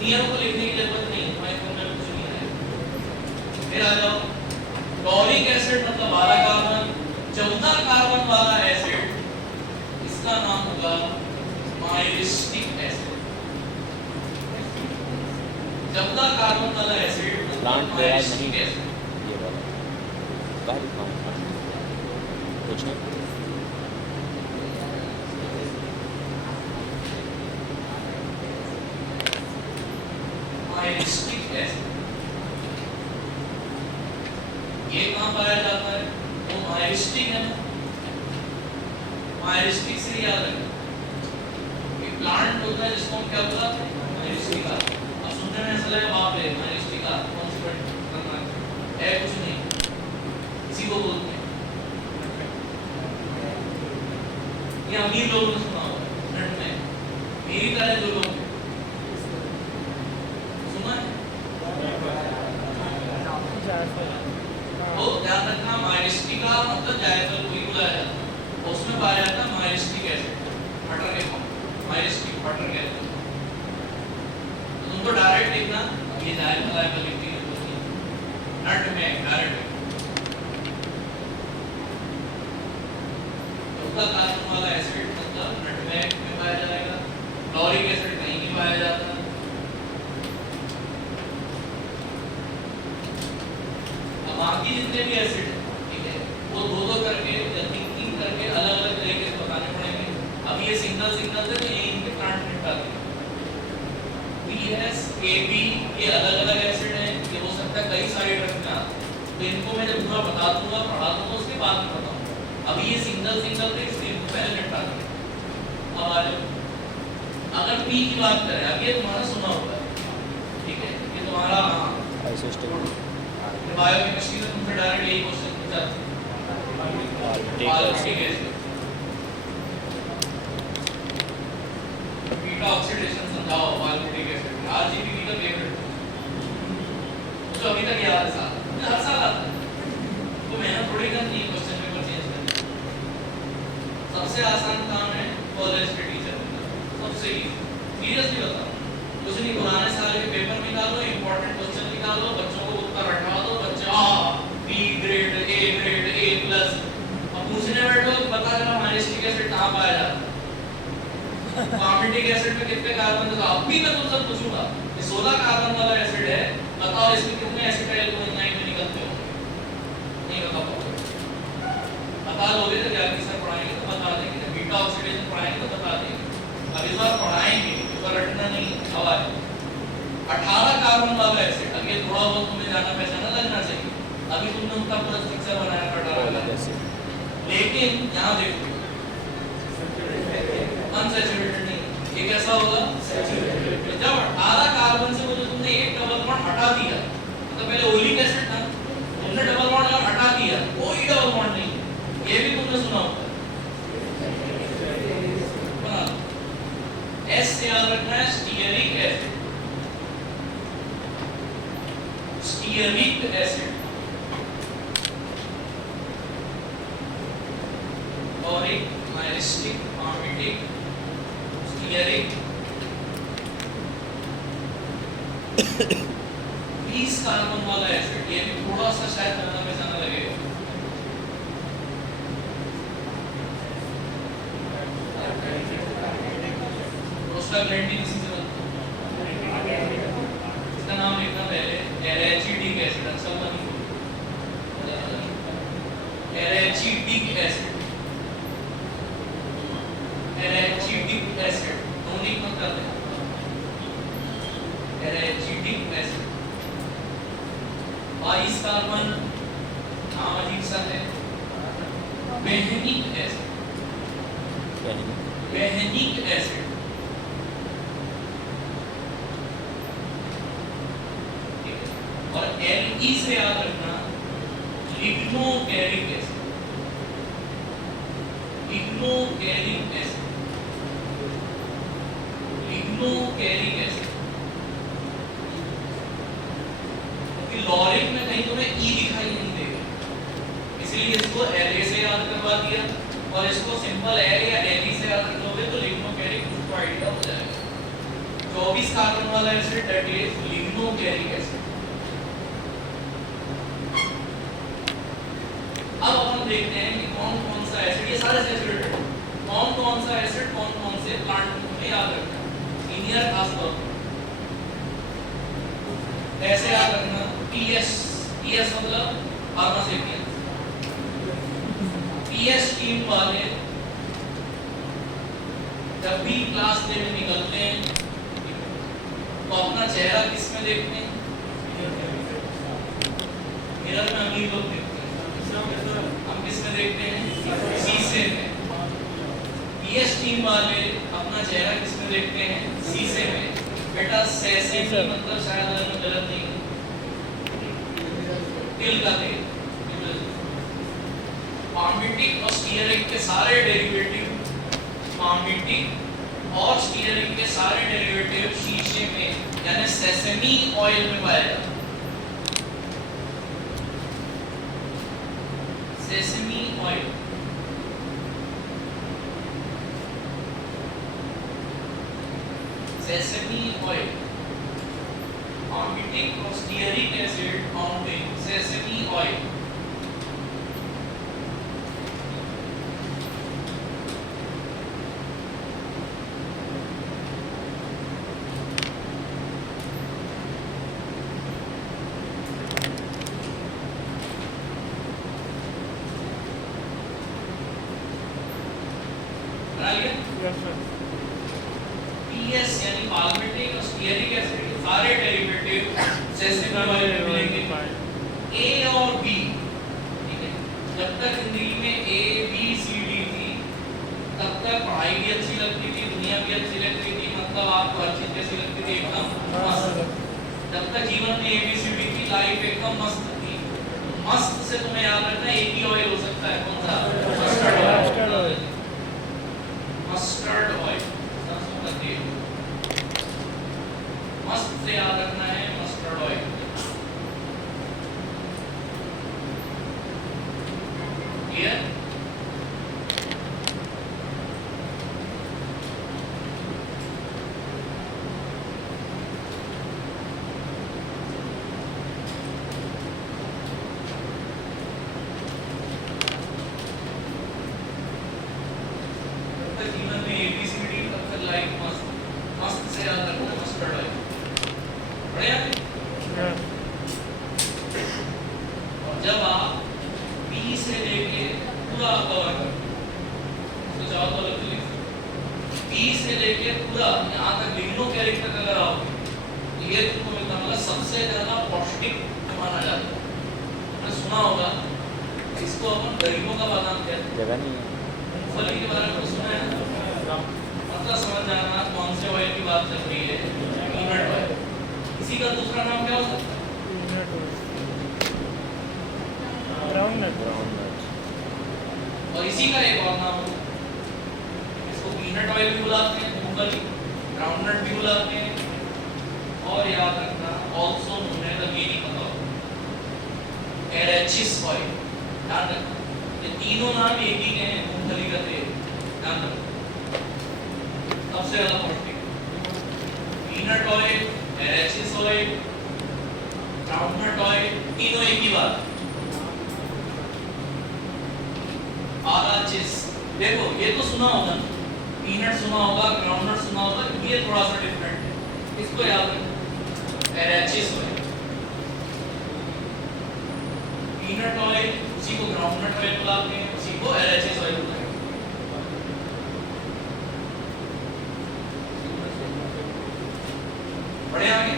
नियम को लिखने की जरूरत नहीं, तुम्हारे फोन में कुछ नहीं है। फिर आ जाओ, क्लोरिक एसिड मतलब 12 कार्बन, 14 कार्बन वाला एसिड, इसका नाम होगा माइरिस्टिक एसिड। 14 कार्बन वाला एसिड प्लांट में याद नहीं माइरिस्टिक एसिड। ये वाला कहाँ लिखा है? कुछ नहीं। माइरिस्टिक एसिड ये कहाँ पाया जाता है? वो माइरिस्टिक है ना, माइरिस्टिक से याद रखना, एक प्लांट होता है जिसको हम क्या बुलाते हैं? माइरिस्टिका। अब सुनने में ऐसा लगेगा बाप रे माइरिस्टिका कौन सी खतरनाक है? कुछ नहीं, इसी को बोलते हैं। ये अमीर लोगों ने सुना होगा, फ्रंट में मेरी तरह जो लोग जायफल। तो ध्यान रखना माइलिस्टिका मतलब जायफल को ही बुलाया जाता है, उसमें पाया जाता है माइलिस्टिक एसिड बटर के फॉर्म, माइलिस्टिक बटर के एसिड। तो तुमको डायरेक्ट लिखना, ये जायफल आयफल लिखने की जरूरत नहीं, नट में डायरेक्ट चौथा कार्बन वाला एसिड मतलब नटमेग में पाया जाएगा, लॉरिक एसिड कहीं नहीं पाया जाता। बाकी जितने भी एसिड है, ठीक है, वो दो करके या तीन करके अलग अलग तरीके से बताने पड़ेंगे। अब ये सिंगल सिंगल से तो ये इनके प्लांट निपटा देंगे। पीएस केबी ये अलग अलग एसिड हैं, ये हो सकता है कई सारे ड्रग में आते हैं, तो इनको मैं जब पूरा बता दूंगा पढ़ा दूंगा उसके बाद में बताऊंगा। अभी ये सिंगल सिंगल थे इसलिए इनको पहले निपटा देंगे। अब आ जाओ, अगर पी की बात करें, अब ये तुम्हारा सुना हुआ है, ठीक है, ये तुम्हारा आइसोस्टेट बायोकेमिस्ट्री में तुमसे डायरेक्ट यही क्वेश्चन पूछा बीटा ऑक्सीडेशन समझाओ बायोकेमिक एसिड में। आरजीबी का फेवरेट जो अभी तक याद है, साल हर साल आता है, तो मेहनत थोड़ी करनी है क्वेश्चन पेपर चेंज करने। सबसे आसान काम है कॉलेज के टीचर बनना, सबसे सीरियसली बता रहा हूं, कुछ नहीं, पुराने साल के पेपर निकालो, इंपॉर्टेंट क्वेश्चन निकालो, बच्चों को उत्तर रटवा दो, बच्चे बी ग्रेड ए प्लस। अब पूछने बैठो तो पता चला माइलिस्टिक एसिड कहां पाया जाता है, पार्मिटिक एसिड में कितने कार्बन होगा। अब भी मैं तुमसे पूछूंगा ये 16 कार्बन वाला एसिड है, बताओ इसमें कितने एसिटाइल कोएंजाइम निकलते होंगे, नहीं बता पाओगे। बता लोगे तो जाके सर पढ़ाएंगे तो बता देंगे, बीटा ऑक्सीडेशन पढ़ाएंगे तो बता देंगे। अब इस बार पढ़ाएंगे, इस बार रटना नहीं है। सवाल 18 कार्बन वाला एसिड, अब ये थोड़ा बहुत तुम्हें जाना पहचाना लगना चाहिए। अभी तुमने उनका पूरा स्ट्रक्चर बनाया 18 वाला, लेकिन यहाँ देखो अनसैचुरेटेड नहीं, ये कैसा होगा सैचुरेटेड। जब 18 कार्बन से वो जो तुमने एक डबल बॉन्ड हटा दिया, मतलब पहले ओलिक एसिड था, तुमने डबल बॉन्ड अगर हटा दिया, कोई डबल बॉन्ड नहीं, ये भी तुमने सुना होगा। बना एस से याद रखना है, स्टीयरिक एसिड, स्टीयरिक एसिड और एक माइलिस्टिक, पार्मिटिक, स्टीयरिक, 20 कार्बन वाला एसिड, ये भी थोड़ा सा शायद जाना पहचाना लगेगा। प्रोस्टाग्लैंडिन इसी से बनता है, इसका नाम लिखना पहले, एरेचिडिक एसिड, अक्सर नहीं एरेचिडिक एसिड, एरेचिडिक एसिड, टोनिक मत कर देना, एरेचिडिक एसिड। 22 कार्बन, नाम अजीब सा है, बेहेनिक एसिड, बेहेनिक एसिड, और Li से याद रखना लिग्नोगैरिक एसिड, लिग्नोगैरिक एसिड, लिग्नोगैरिक एसिड। क्योंकि लॉरिक में कहीं तुम्हें ई दिखाई नहीं देगा, इसलिए इसको La से याद करवा दिया, और इसको सिंपल L या Li से याद रखोगे तो लिग्नोगैरिक उसको आइडिया हो जाएगा। 24 कार्बन वाला एसिड दैट इज लिग्नोगैरिक एसिड। अब हम देखते हैं कि कौन कौन सा एसिड, ये सारे सैचुरेटेड, कौन कौन सा एसिड कौन कौन से प्लांट में याद रखना है, सीनियर खास तौर पर ऐसे याद रखना। पीएस, पीएस मतलब फार्मास्यूटिकल, पीएस टीम वाले जब भी क्लास डे में निकलते हैं तो अपना चेहरा किस में देखते हैं, मिरर में अमीर लोग देखते हैं, हम किस में देखते हैं, शीशे में। पीएस टीम वाले अपना चेहरा किस में देखते हैं, शीशे में। बेटा सैसे की मतलब शायद अगर मैं गलत नहीं हूं, तिल का तेल। पार्मिटिक और स्टीयरिक के सारे डेरिवेटिव, पार्मिटिक और स्टीयरिक के सारे डेरिवेटिव शीशे में यानी सेसेमी ऑयल में पाए जाते हैं। Sesame oil, sesame oil, on heating of stearic acid counting sesame oil. बना लिया? Yes sir. PS यानी palmitic और stearic acid के सारे डेरिवेटिव sesame oil में मिलेंगे। A और B, ठीक है? जब तक जिंदगी में A, B, C, D थी, तब तक पढ़ाई भी अच्छी लगती थी, दुनिया भी अच्छी लगती थी, मतलब आपको हर चीज कैसी लगती थी, एकदम मस्त। जब तक जीवन में A, B, C, D थी, लाइफ एकदम मस्त थी। मस्त से तुम्हें याद रखना एक ही ऑयल हो सकता है, कौन सा? Mustard oil. मस्टर्ड ऑयल, सरसों का तेल। मस्त से याद रखना है मस्टर्ड ऑयल। क्लियर? जीवन में ABCD तब तक लाइफ मस्त, मस्त से याद रखना मस्टर्ड ऑयल। बढ़िया? और जब आप B से लेके पूरा कवर कर, तो चाहो तो अलग लिख, B से लेके पूरा यहाँ तक लिख लो कैरेक्टर अगर आओगे, तो ये तुमको मिलता मतलब सबसे ज्यादा पौष्टिक माना जाता है। आपने सुना होगा इसको अपन गरीबों का बादाम कहते हैं। जगह नहीं है। मूंगफली के बारे में सुना है ना? मतलब समझ जाना कौन से ऑयल की बात चल रही है, पीनट ऑयल। इसी का दूसरा नाम क्या हो सकता है? ग्राउंडनट। और इसी का एक और नाम है, इसको पीनट ऑयल भी बुलाते हैं, मूंगफली, ग्राउंडनट भी बुलाते हैं। और याद रखना ऑल्सो नोन एज, ये नहीं पता हो, एरेचिस ऑयल। ध्यान रखना ये तीनों नाम एक ही के हैं, मूंगफली का तेल। ध्यान रखना सबसे ज्यादा पौष्टिक peanut oil, arachis oil, groundnut oil, तीनों एक ही बात। आराचिस, देखो ये तो सुना होगा, पीनट सुना होगा, ग्राउंडनट सुना होगा, ये थोड़ा सा डिफरेंट है, इसको याद रखना। एरेचिस ऑयल, पीनट ऑयल उसी को ग्राउंडनट ऑयल बुलाते हैं, उसी को एरेचिस ऑयल बुलाते हैं। बढ़िया, आगे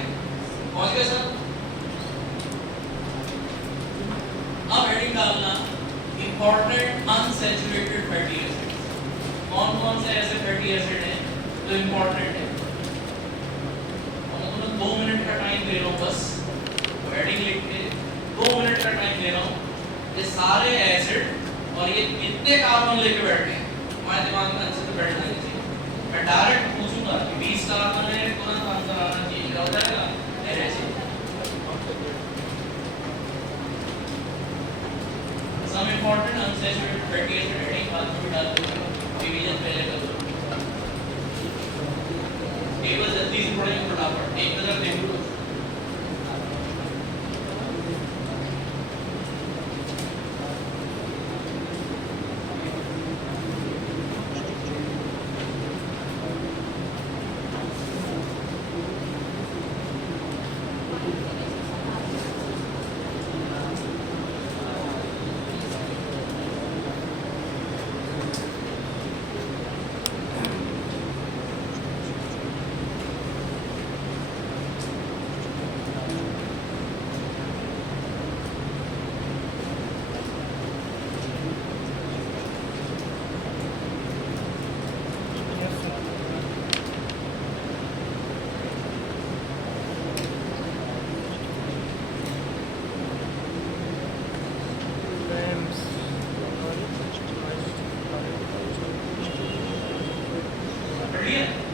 पहुंच गए सर? अब हेडिंग डालना इंपॉर्टेंट अनसैचुरेटेड फैटी एसिड्स। कौन कौन से ऐसे फैटी एसिड हैं जो इंपॉर्टेंट है? और मैं तुम्हें 2 मिनट का टाइम दे रहा हूँ, बस हेडिंग लिख के 2 मिनट का टाइम दे रहा हूँ। ये सारे एसिड और ये कितने कार्बन लेके बैठे हैं हमारे दिमाग में अच्छे से बैठना चाहिए। मैं डायरेक्ट पूछूंगा कि 20 कार्बन है, तुरंत आंसर आना चाहिए। क्या हो जाएगा? Acid. Some important unsaturated fatty acid heading बाद में डाल दो, डिवीजन पहले कर दो। टेबल जल्दी से पढ़ेंगे फटाफट, एक नजर देखो।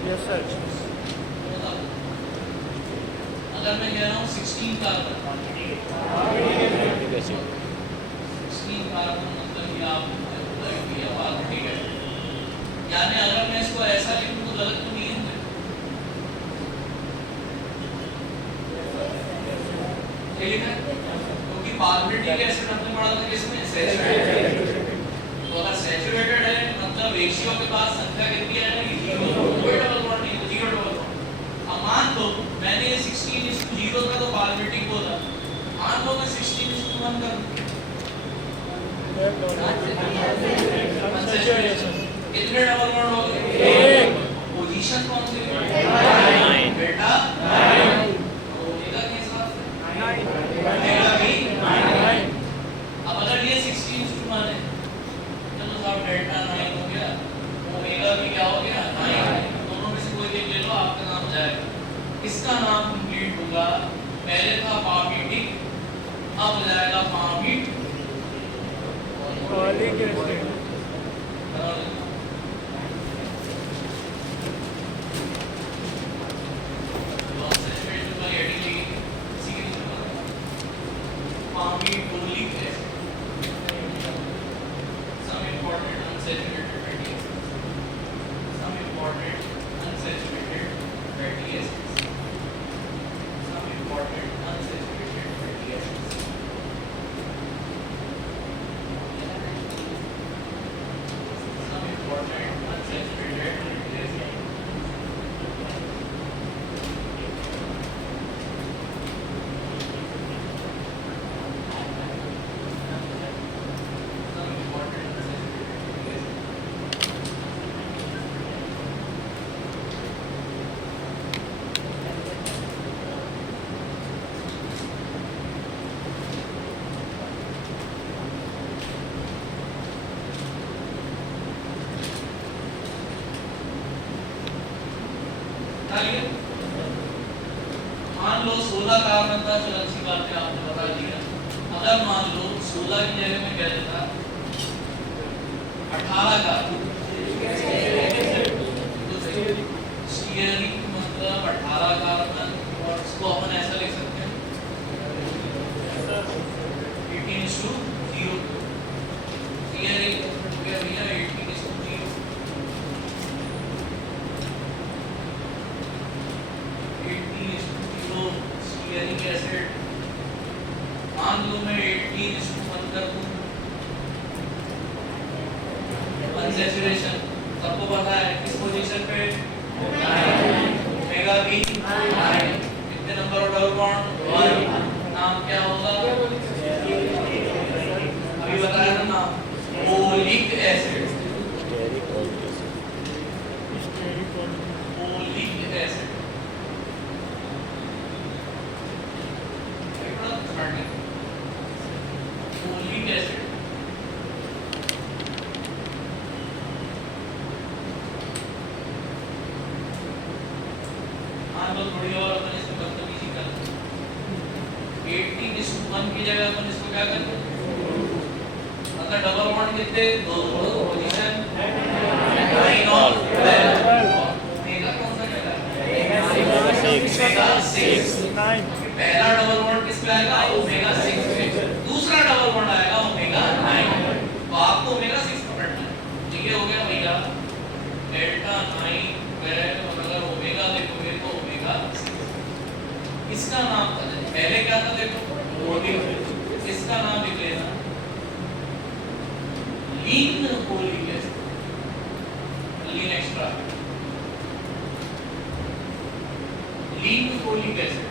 Yes sir. अगर मैं कह रहा हूँ 16 कार्बन, ठीक है सर। 16 कार्बन का आपने लाइक किया पार्टिक एसिड। यानी अगर मैं इसको ऐसा लिखूं तो गलत तो नहीं है, ये लिखा है क्योंकि पार्टिक एसिड हमने पढ़ा था किसमें, सैचुरेटेड। तो अगर सैचुरेटेड है मतलब रेशियो के पास संख्या कितनी है, जीरो, कोई डबल बॉन्ड नहीं, जीरो डबल बॉन्ड। अब मान लो मैंने 16:0 था तो पार्टिक बोला, मान लो मैं 16:1 कर दूं, कितने डबल बॉन्ड हो गए, पोजीशन कौन सी है बेटा, ओमेगा के हिसाब से ओमेगा भी। अब अगर ये 16:1 है तो साहब डेल्टा 9 हो गया, ओमेगा भी क्या हो गया 9, दोनों में से कोई एक ले लो, आपका नाम हो जाएगा। इसका नाम कंप्लीट होगा, पहले था पार्टिक, अब हो जाएगा पार्टिक पॉलिक एसिड। मान लो 16 कार्बन था, चलो अच्छी बात है आपने बता दिया। अगर मान लो 16 की जगह में क्या देता 18 कार्बन, स्टीयरिंग मतलब 18 कार्बन, और इसको अपन ऐसा लिख सकते हैं 18:0, स्टीयरिंग हो गया भैया 18:0, 18:0 स्टीयरिक एसिड। मान लो मैं 18:1 कर दूं, अनसैचुरेशन सबको पता है किस पोजीशन पे, ओमेगा भी 9, कितने नंबर ऑफ डबल बॉन्ड 1, नाम क्या होगा अभी बताया था नाम, oleic acid, oleic acid. Oleic acid मान लो थोड़ी और अपन इसको बदतमीजी कर 18:1 की जगह अपन इसको क्या करते हैं, मतलब डबल बॉन्ड कितने, दो पोजीशन 9 और 12, ओमेगा कौन सा कहता है, ओमेगा 6, 9। पहला डबल बॉन्ड किस पे आएगा, ओमेगा 6 पे, दूसरा डबल बॉन्ड आएगा ओमेगा 9, तो आपको ओमेगा 6 पकड़ना है। तो ये हो गया भैया डेल्टा 9 है, और अगर ओमेगा देखोगे तो ओमेगा 6, इसका नाम था पहले क्या था देखो ओलिक, इसका नाम लिख लेना लीन ओलिक एसिड, लीन एक्स्ट्रा, लीन ओलिक एसिड।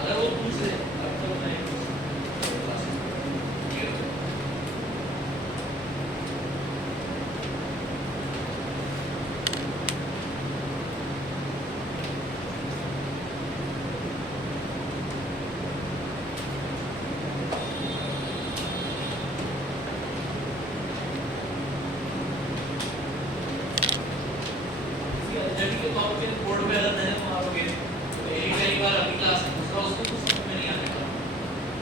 अगर वो पूछे अब तो नहीं जब के तौर पे कोड पे अगर नजर मारोगे तो एक बार अभी क्लास में दूसरा उसको कुछ समझ में नहीं आएगा,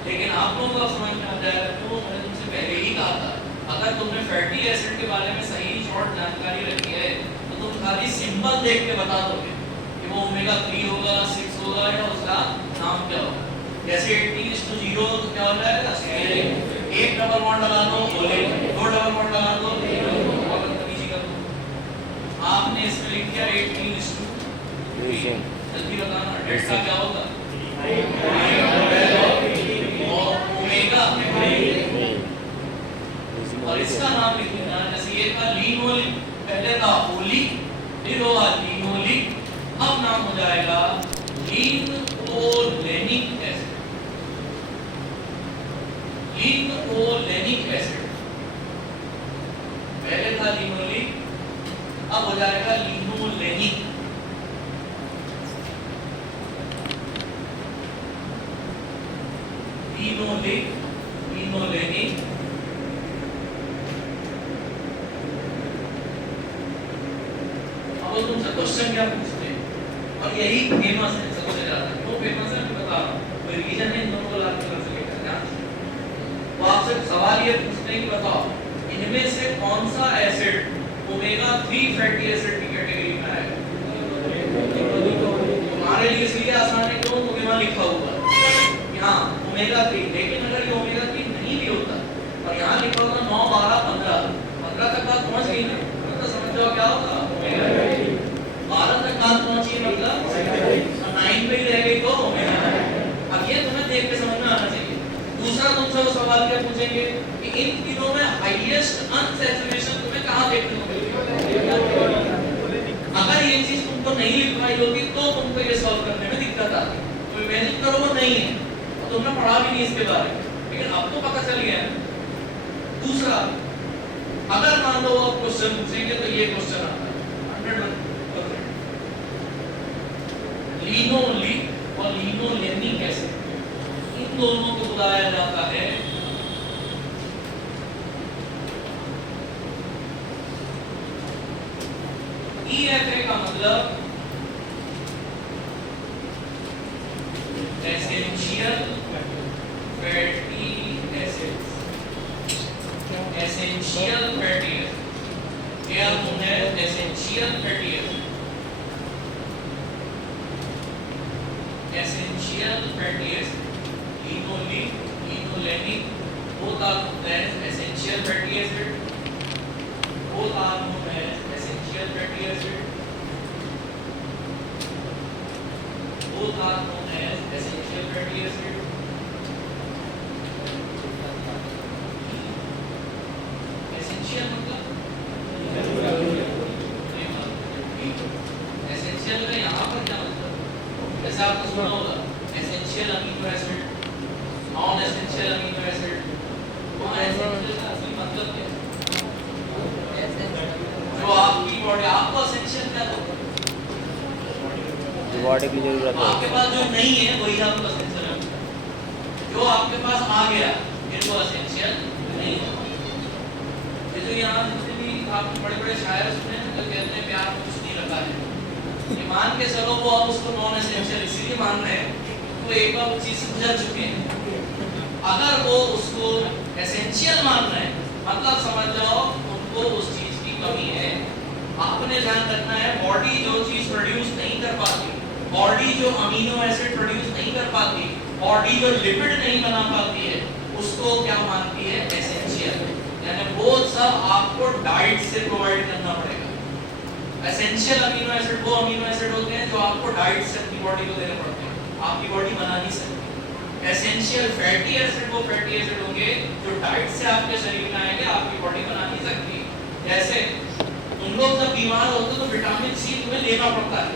लेकिन आप लोगों को समझ में आ जाएगा। तो मैंने तुमसे पहले ही कहा था अगर तुमने फैटी एसिड के बारे में सही शॉर्ट जानकारी रखी है तो तुम खाली सिंबल देख के बता दोगे कि वो ओमेगा 3 होगा 6 होगा या उसका नाम क्या होगा। जैसे 18:0 तो क्या हो जाएगा स्टेरिक, एक डबल बॉन्ड लगा दो ओलेनिक, दो डबल बॉन्ड लगा दो और बदतमीजी कर दो। आपने इसमें लिख दिया 18:3, जल्दी बताना डेल्टा क्या होगा और ओमेगा, और इसका नाम लिख देना। जैसे ये था लिनोलिक, पहले था ओलिक, फिर हुआ लिनोलिक, अब नाम हो जाएगा लिनोलेनिक एसिड। लिनोलेनिक एसिड, पहले था लिनोलिक, अब हो जाएगा लिनोलेनिक। लिनोलिक, लिनोलेनिक, तुमसे क्वेश्चन क्या पूछते हैं, और यही फेमस है, सबसे ज्यादा क्यों फेमस है मैं बता रहा हूँ। कोई रीजन है इन दोनों को लाके कर सकेगा ध्यान से। तो आपसे सवाल ये पूछते हैं कि बताओ इनमें से कौन सा एसिड ओमेगा 3 फैटी एसिड की कैटेगरी में आएगा। हमारे लिए इसलिए आसान है क्यों, क्योंकि वहां लिखा हुआ है यहाँ ओमेगा 3, लेकिन अगर ये ओमेगा 3 नहीं भी होता और यहाँ लिखा होगा 9, 12, 15 तक बात पहुंच गई ना, तो समझ जाओ क्या होगा ओमेगा 12 तक बात पहुंची, मतलब 9 पे ही रह गई तो ओमेगा। अब ये तुम्हें देख के समझ में आना चाहिए। दूसरा तुमसे वो सवाल क्या पूछेंगे कि इन तीनों में हाईएस्ट अनसैचुरेशन तुम्हें कहां देखने को मिलेगी। अगर ये चीज तुमको नहीं लिखवाई होती तो तुमको ये सॉल्व करने में दिक्कत आती। तो इमेजिन करो वो नहीं है और तुमने पढ़ा भी नहीं इसके बारे में, लेकिन अब तो पता चल गया है। दूसरा, अगर मान लो आप क्वेश्चन पूछेंगे तो ये क्वेश्चन आता है 100%, लिनोलिक और लिनोलेनिक एसिड, इन दोनों को बुलाया जाता है EFA का मतलब essential fatty acids, essential fatty acid, क्या है essential fatty acid, essential fatty acid, linoleic, linolenic, both are known as essential fatty acid, both are known as essential fatty acid, both are known as essential fatty acid. Essential मतलब essential का यहाँ पर क्या मतलब, जैसे आपने सुना होगा essential amino acid, non essential amino acid, वहाँ एसेंशियल का असली मतलब क्या है, जो आपकी बॉडी, आपको एसेंशियल क्या होगा, जो बॉडी की जरूरत है, आपके पास जो नहीं है वही आपको एसेंशियल है, जो आपके पास आ गया फिर वो एसेंशियल नहीं है। ये जो यहाँ जितने भी आपने बड़े-बड़े शायर सुने हैं तो कहते हैं प्यार में कुछ नहीं रखा है, ये मान के चलो वो अब उसको नॉन एसेंशियल इसीलिए मान रहे हैं तो एक बार वो चीज से गुजर चुके हैं। अगर वो उसको एसेंशियल मान रहे हैं मतलब समझ जाओ उनको उस चीज की कमी है। आपने ध्यान रखना है बॉडी जो चीज प्रोड्यूस नहीं कर पाती, बॉडी जो अमीनो एसिड प्रोड्यूस नहीं कर पाती, बॉडी जो लिपिड नहीं बना पाती है उसको क्या मानती है एसेंशियल, यानी वो सब आपको डाइट से प्रोवाइड करना पड़ेगा। एसेंशियल अमीनो एसिड वो अमीनो एसिड होते हैं जो आपको डाइट से अपनी बॉडी को देने पड़ते हैं, आपकी बॉडी बना नहीं सकती। एसेंशियल फैटी एसिड वो फैटी एसिड होंगे जो डाइट से आपके शरीर में आएंगे, आपकी बॉडी बना नहीं सकती। जैसे तुम लोग जब बीमार होते हो तो विटामिन सी तुम्हें लेना पड़ता है,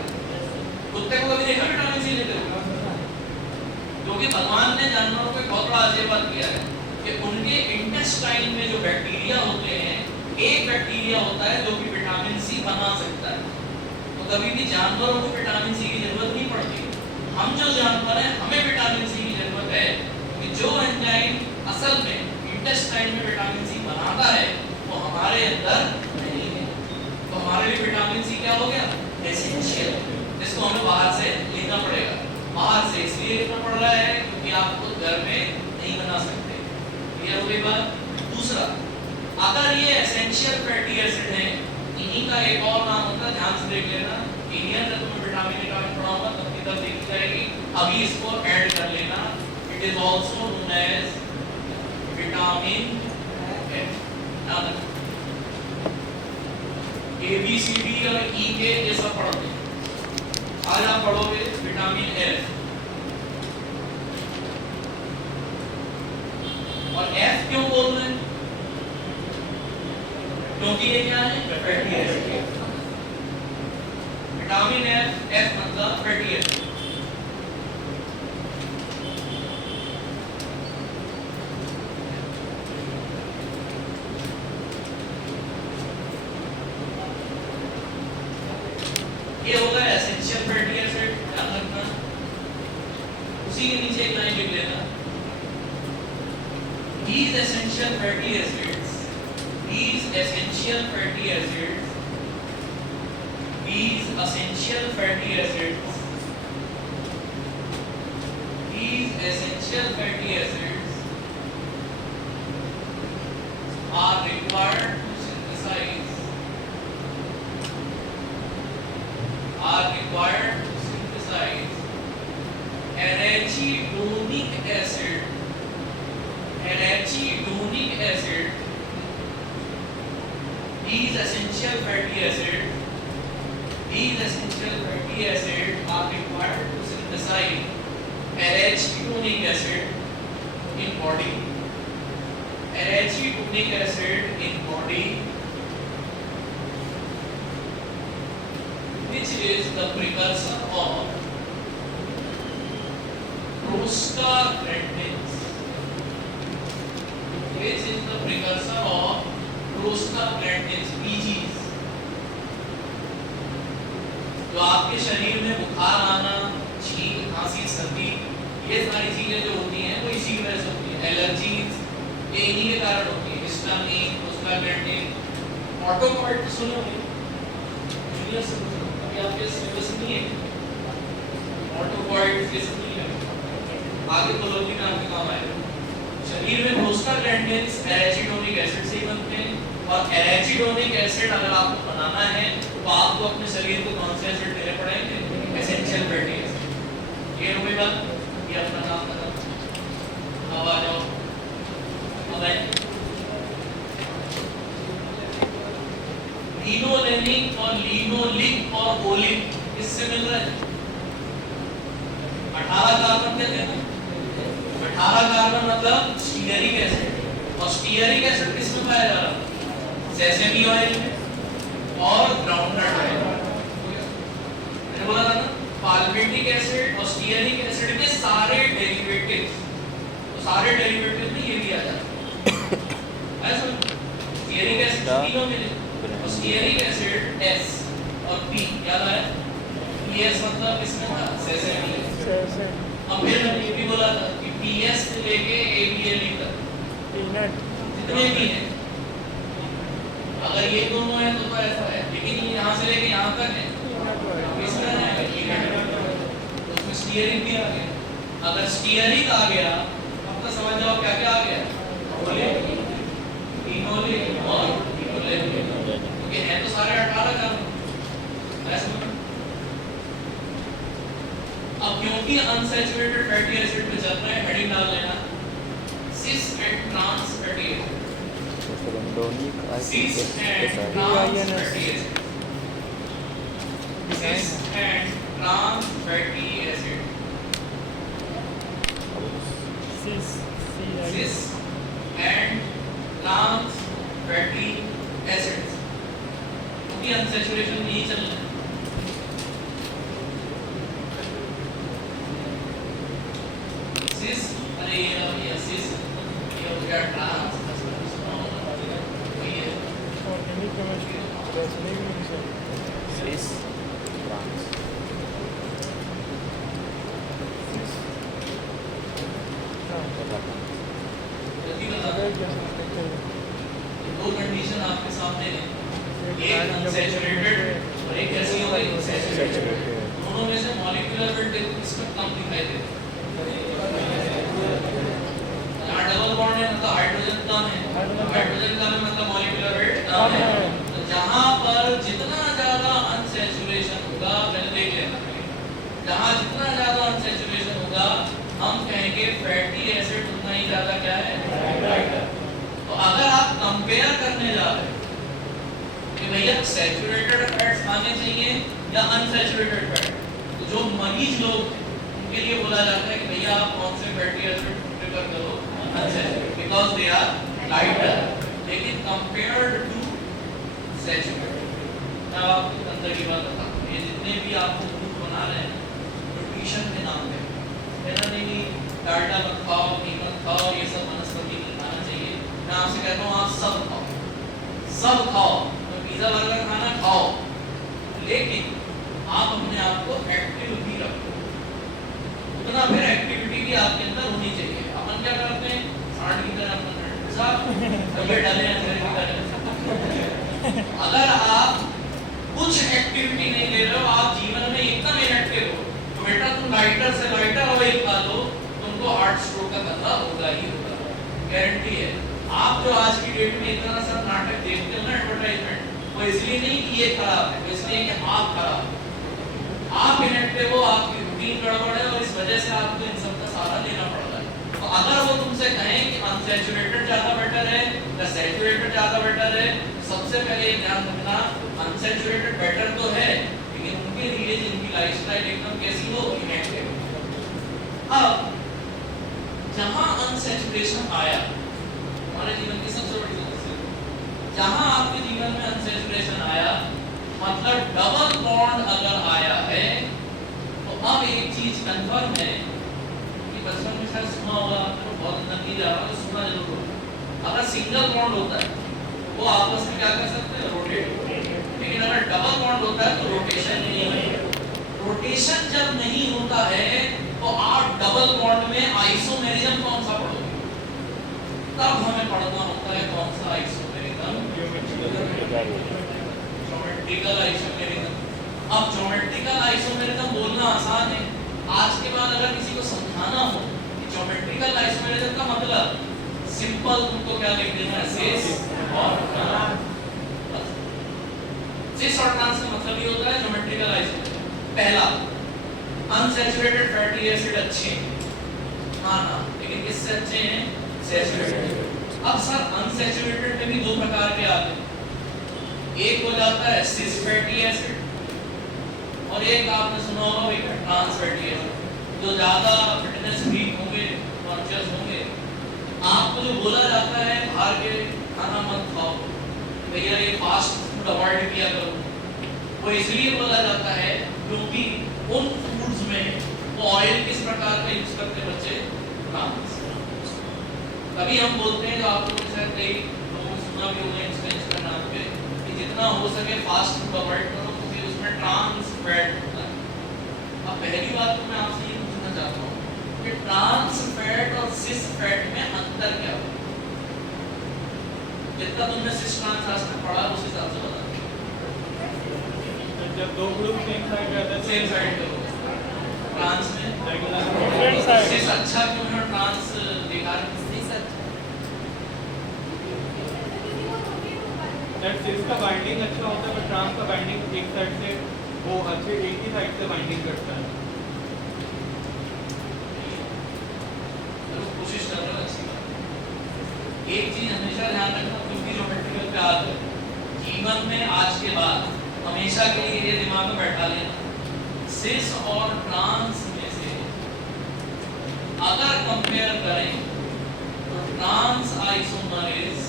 कुत्ते को कभी देखा विटामिन सी लेते हो? क्योंकि भगवान ने जानवरों को बहुत बड़ा आशीर्वाद किया है कि उनके इंटेस्टाइन में जो बैक्टीरिया होते हैं, एक बैक्टीरिया होता है जो कि विटामिन सी बना सकता है, तो कभी भी जानवरों को विटामिन सी की जरूरत नहीं पड़ती। हम जो जानवर हैं हमें विटामिन सी की जरूरत है कि जो एंजाइम असल में इंटेस्टाइन में विटामिन सी बनाता है वो हमारे अंदर नहीं है, तो हमारे लिए विटामिन सी क्या हो गया एसेंशियल, जिसको हमें बाहर से लेना पड़ेगा। बाहर से इसलिए लेना पड़ रहा है क्योंकि आप खुद घर में नहीं बना सकते। क्लियर हो गई बात? दूसरा, अगर ये एसेंशियल फैटी एसिड है, इन्हीं का एक और नाम होता है, ध्यान से देख लेना, इंडियन में तुम्हें विटामिन पढ़ाऊंगा तब की तब देखी जाएगी, अभी इसको ऐड कर लेना It is also known as vitamin F. याद रखना A B C D और E के ये सब पढ़ोगे। आज आप पढ़ोगे विटामिन F और F क्यों बोल रहे हैं? क्योंकि ये क्या है? Fatty acid. विटामिन F मतलब फैटी एसिड। ये होगा एसेंशियल फैटी एसिड, ध्यान रखना। उसी के नीचे एक लाइन लिख लेना, these essential fatty acids, these essential fatty acids, these essential fatty acids, these essential fatty acids are required to synthesize arachidonic acid. These essential fatty acids are required to synthesize arachidonic acid in body. Arachidonic acid in body, which is the precursor of prostaglandins. Which is the precursor of prostaglandins, PGs. जो आपके शरीर में बुखार आना, छींक, खांसी, सर्दी, ये सारी चीजें जो होती हैं वो इसी की वजह से होती हैं। एलर्जीज ये इन्हीं के कारण होती है। हिस्टामिन, प्रोस्टाग्लैंडिन, ऑटोकॉर्ड सुनोगे, जूनियर से अभी आपके सिलेबस में नहीं है। ऑटोकॉर्ड ये सब नहीं है, आगे कोलोजी में आपके काम आएगा। शरीर में प्रोस्टाग्लैंडिन्स एराचिडोनिक एसिड से ही बनते हैं और एराचिडोनिक एसिड अगर आपको बनाना है तो आपको अपने शरीर को कौन से एसिड देने पड़ेंगे? Essential fatty acid. ये हो गई बात, ये अपना काम खत्म। अब आ जाओ, अब आए लिनोलेनिक और लिनोलिक और ओलिक, इससे मिल रहा है 18 कार्बन कहते हैं। 18 कार्बन मतलब स्टीयरिक एसिड, और स्टीयरिक एसिड किसमें पाया जा रहा है? सेसेमी ऑयल में और ग्राउंडनट ऑयल। मैंने बोला था ना, पाल्मिटिक एसिड और स्टीयरिक एसिड के सारे डेरिवेटिव्स, तो सारे डेरिवेटिव्स में ये भी आ जाता है। ऐसा स्टीयरिक एसिड तीनों में, और स्टीयरिक एसिड S और P क्या है? PS मतलब किसमें था? सेसेमी। अब फिर मैंने ये भी बोला था कि PS से लेके ABLE तक जितने भी हैं, अगर ये दोनों हैं तो ऐसा है, लेकिन ये यहाँ से लेके यहाँ तक है, इसमें है तो उसमें स्टीयरिक भी आ गया। अगर स्टीयरिक आ गया अब तो समझ जाओ क्या क्या आ गया? लिनोलिक और लिनोलेनिक, क्योंकि है तो सारे 18 कार्बन। अब क्योंकि अनसैचुरेटेड फैटी एसिड पे चल रहे हैं, हेडिंग डाल लेना cis and trans fatty acid. Cis and trans fatty acid, cis and trans fatty acid, cis and trans fatty acids. क्योंकि अनसैचुरेशन नहीं चल रहा है। अरे ये सिस ये हो गया ट्रांस, दो कंडीशन आपके सामने है, एक अनसैचुरेटेड और एक कैसी हो गई? सैचुरेटेड। दोनों में से मॉलिक्यूलर वेट इसमें कम दिखाई देता है। यहाँ डबल बॉन्ड है मतलब हाइड्रोजन कम है, हाइड्रोजन कम है मतलब मॉलिक्यूलर वेट कम है। तो जहाँ पर जितना ज़्यादा अनसैचुरेशन होगा, पहले देख लेना, जहाँ जितना ज़्यादा अनसैचुरेशन होगा हम कहेंगे फैट कंपेयर करने जा रहे हैं कि भैया सैचुरेटेड फैट्स खाने चाहिए या अनसैचुरेटेड फैट। तो जो मरीज लोग उनके लिए बोला जाता है कि भैया आप कौन से फैटी एसिड प्रेफर करो, unsaturated, because they are lighter. लेकिन कंपेयर्ड टू सैचुरेटेड, मैं आपको अंदर की बात बताता हूँ, ये जितने भी आपको फूड बना रहे हैं न्यूट्रिशन के नाम पे, कहना नहीं डाल्डा मत खाओ, घी मत खाओ, ये सब वनस्पति नहीं खाना चाहिए। मैं आपसे कहता हूँ आप सब खाओ, सब खाओ, तो पिज्जा बर्गर खाना खाओ, लेकिन आप अपने आप को एक्टिव भी रखो। उतना फिर एक्टिविटी भी आपके अंदर होनी चाहिए। अपन क्या करते हैं, सांड की तरह अपन साहब ये डाले हैं। अगर आप कुछ एक्टिविटी नहीं ले रहे हो, आप जीवन में एकदम इनएक्टिव हो, तो बेटा तुम लाइटर से लाइटर ऑयल खा लो, तुमको हार्ट स्ट्रोक का खतरा होगा ही होगा, गारंटी है। आप जो आज की डेट में इतना सब नाटक देखते हो ना एडवर्टाइजमेंट, वो इसलिए नहीं कि ये खराब है, इसलिए कि आप खराब हो, आप इनएक्टिव हो, आपकी रूटीन गड़बड़ है और इस वजह से आपको इन सब का सहारा लेना पड़ रहा है। तो अगर वो तुमसे कहें कि अनसैचुरेटेड ज्यादा बेटर है या सैचुरेटेड ज्यादा बेटर है, सबसे पहले ये ध्यान रखना अनसैचुरेटेड बेटर तो है, लेकिन उनके लिए जिनकी लाइफस्टाइल एकदम कैसी हो, इनएक्टिव। अब जहां अनसैचुरेशन आया हमारे जीवन की सबसे बड़ी समस्या, जहां आपके जीवन में अनसैचुरेशन आया मतलब डबल बॉन्ड अगर आया है, तो अब एक चीज कंफर्म है कि बचपन में शायद सुना होगा, आपको बहुत अंदर नहीं जा रहा तो सुना जरूर होगा, अगर सिंगल बॉन्ड होता है वो आपस में क्या कर सकते हैं, रोटेट। लेकिन अगर डबल बॉन्ड होता है तो रोटेशन नहीं होता। रोटेशन जब नहीं होता है तो आप डबल बॉन्ड में आइसोमेरिज्म कौन सा पढ़ोगे, तब हमें पढ़ना होता है कौन सा आइसोमेरिज्म, ज्योमेट्रिकल आइसोमेरिज्म। अब ज्योमेट्रिकल आइसोमेरिज्म बोलना आसान है, आज के बाद अगर किसी को समझाना हो कि ज्योमेट्रिकल आइसोमेरिज्म का मतलब, सिंपल तुमको क्या लिख देना है, सिस और ट्रांस। सिस और ट्रांस का मतलब ये होता है ज्योमेट्रिकल आइसोमेरिज्म। पहला, अनसैचुरेटेड फैटी एसिड अच्छे हैं, हाँ ना, लेकिन किससे अच्छे हैं, सैचुरेटेड। अब सर अनसैचुरेटेड में भी दो प्रकार के आते हैं, एक हो जाता है सिस फैटी एसिड और एक आपने सुना होगा भाई ट्रांस फैटी एसिड। जो ज्यादा फिटनेस फ्रीक होंगे, कॉन्शियस होंगे, आपको जो बोला जाता है बाहर के खाना मत खाओ, भैया ये फास्ट फूड अवॉइड किया करो, वो इसलिए बोला जाता है क्योंकि उन फूड्स में वो ऑयल किस प्रकार का यूज करते हैं बच्चे, ट्रांस। कभी हम बोलते हैं, जो आप लोगों ने शायद कई लोगों ने सुना भी होगा इंस्टेंस नाम पे, कि जितना हो सके फास्ट फूड अवॉइड करो क्योंकि उसमें ट्रांस फैट होता है। अब पहली बात तो मैं आपसे ये पूछना चाहता हूँ कि ट्रांस फैट और सिस फैट में अंतर क्या है? जितना तुमने सिस ट्रांस आज तक पढ़ा उस हिसाब से बता। जब दो ग्रुप सेम साइड रहते हैं, सेम साइड पे ट्रांस में डिफरेंट साइड, सिस अच्छा क्यों है, ट्रांस बेकार है? सिस का बाइंडिंग अच्छा होता है, पर ट्रांस का बाइंडिंग एक साइड से वो अच्छे एक ही साइड से बाइंडिंग करता है। कोशिश कर रहा हूँ अच्छी बात। एक चीज हमेशा ध्यान रखना, क्योंकि ज्योमेट्रिकल पे आते हैं जीवन में आज के बाद हमेशा के लिए ये दिमाग में बैठा लेना, सिस और ट्रांस में से अगर कंपेयर करें तो trans isomer is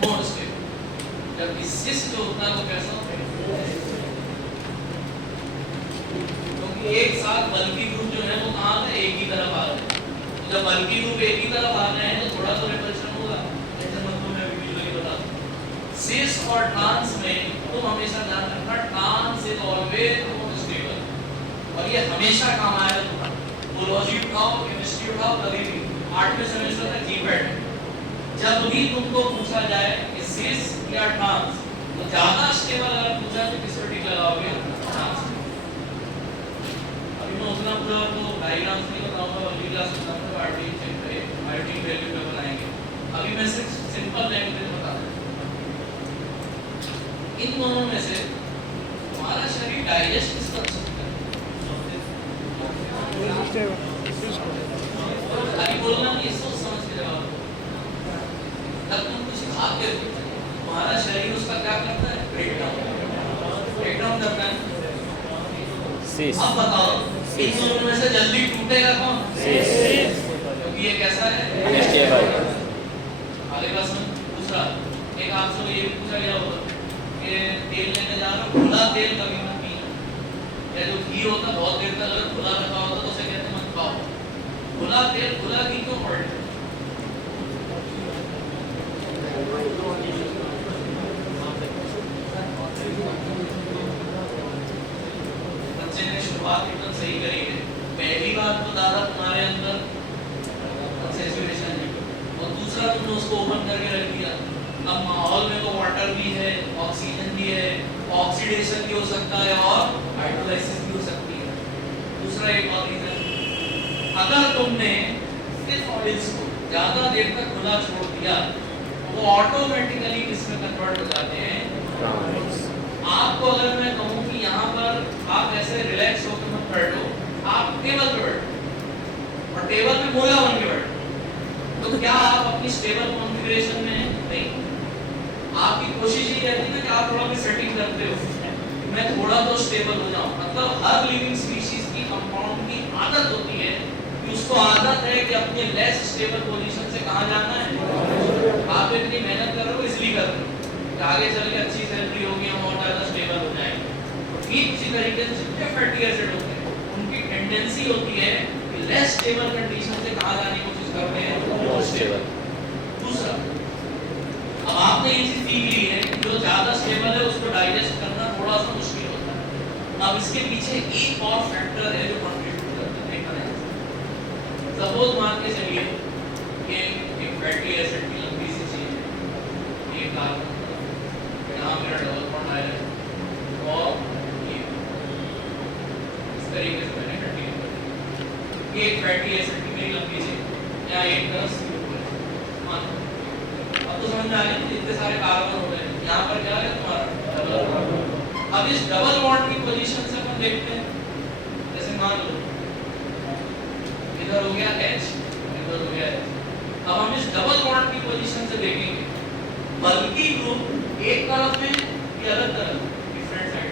more stable, जबकि सिस जो होता है वो कैसा होता है, क्योंकि एक साथ बल्कि ग्रुप जो है वो कहाँ है, एक ही तरफ आ रहे हैं। तो जब बल्कि ग्रुप एक ही तरफ आ रहे हैं तो थोड़ा तो रिपल्शन होगा, ऐसे मतलब मैं विजुअली बता दूं। सिस और ट्रांस में तुम हमेशा ध्यान रखना, trans is always more stable, और ये हमेशा काम आएगा तुम्हारा। बायोलॉजी उठाओ, केमिस्ट्री उठाओ, कभी भी 8वें सेमेस्टर तक जीपैट, जब भी तुमको पूछा जाए कि सिस या ट्रांस, तो ज्यादा स्टेबल अगर पूछा तो किस पर टिक लगाओगे, ट्रांस। अभी मैं उतना पूरा तो डायग्राम नहीं बताऊंगा, अगली क्लास में बताऊंगा, आरटी चेक करें, आरटी वैल्यू पे बनाएंगे। अभी मैं सिर्फ सिंपल लैंग्वेज में बता दूं, इन दोनों में से हमारा शरीर डाइजेस्ट किस पर सकता है, अभी बोलना नहीं, सोच समझ तब तुम कुछ खाते हो, तुम्हारा शरीर उसका क्या करता है, ब्रेक डाउन करता है। sis अब बताओ इन दोनों में से जल्दी टूटेगा कौन? sis क्योंकि ये कैसा है, unstable आगे प्रश्न दूसरा, एक आपसे ये भी पूछा गया होगा कि तेल लेने जा रहे हो, खुला तेल कभी मत पीना, या जो घी होता है बहुत देर तक अगर खुला रखा होता तो उसे कहते हैं मत खाओ। खुला तेल खुला घी क्यों पड़े? बच्चे ने शुरुआत एकदम सही करी है। पहली बात तो दादा तुम्हारे अंदर सेचुरेशन है, और दूसरा तुमने उसको ओपन करके रख दिया। अब माहौल में तो वाटर भी है, ऑक्सीजन भी है, ऑक्सीडेशन भी हो सकता है और हाइड्रोलाइसिस भी हो सकती है। दूसरा एक और रीजन, अगर तुमने इस ऑयल्स को ज्यादा देर तक खुला छोड़ दिया वो ऑटोमेटिकली किसमें कन्वर्ट हो जाते हैं। आपको अगर मैं कहूं कि यहाँ पर आप ऐसे रिलैक्स होकर मत बैठो, आप टेबल पे बैठो और टेबल पे मोला बन के बैठो, तो क्या आप अपनी स्टेबल कॉन्फ़िगरेशन में हैं? नहीं। आपकी कोशिश ये रहती है ना कि आप थोड़ा भी सेटिंग करते हो, मैं थोड़ा तो स्टेबल हो जाऊं। मतलब हर लिविंग स्पीशीज की कंपाउंड की आदत होती है कि उसको आदत है कि अपने लेस स्टेबल पोजीशन से कहां जाना है। आप इतनी मेहनत कर रहे हो इसलिए कर रहे हो कि आगे चल के अच्छी सैलरी होगी, हम और ज्यादा स्टेबल हो जाएंगे। ठीक इसी तरीके से जितने फैटी एसिड होते हैं उनकी टेंडेंसी होती है कि लेस स्टेबल कंडीशन से कहां जाने की कोशिश करते हैं, मोर स्टेबल। दूसरा, अब आपने ये चीज सीख ली है कि जो ज्यादा स्टेबल है उसको डाइजेस्ट करना थोड़ा सा मुश्किल होता है। अब इसके पीछे एक और फैक्टर है जो कंट्रीब्यूट करता है। सपोज मान के चलिए कि एक फैटी एसिड की लंबी सी चीज है, ये कार्बन, यहाँ मेरा डबल बॉन्ड आया और ये इस तरीके से मैंने कंटिन्यू कर दिया। ये एक फैटी एसिड की मेरी लंबी सी या एक दस मान, अब तो समझ में आ गया ना, इतने सारे कार्बन हो गए, यहाँ पर क्या है तुम्हारा डबल बॉन्ड। अब इस डबल बॉन्ड की पोजीशन से अपन देखते हैं, जैसे मान लो इधर हो गया H, इधर हो गया H। अब हम इस डबल बॉन्ड की पोजीशन से देखेंगे, बल्कि ग्रुप एक तरफ में या अलग तरफ, डिफरेंट साइड।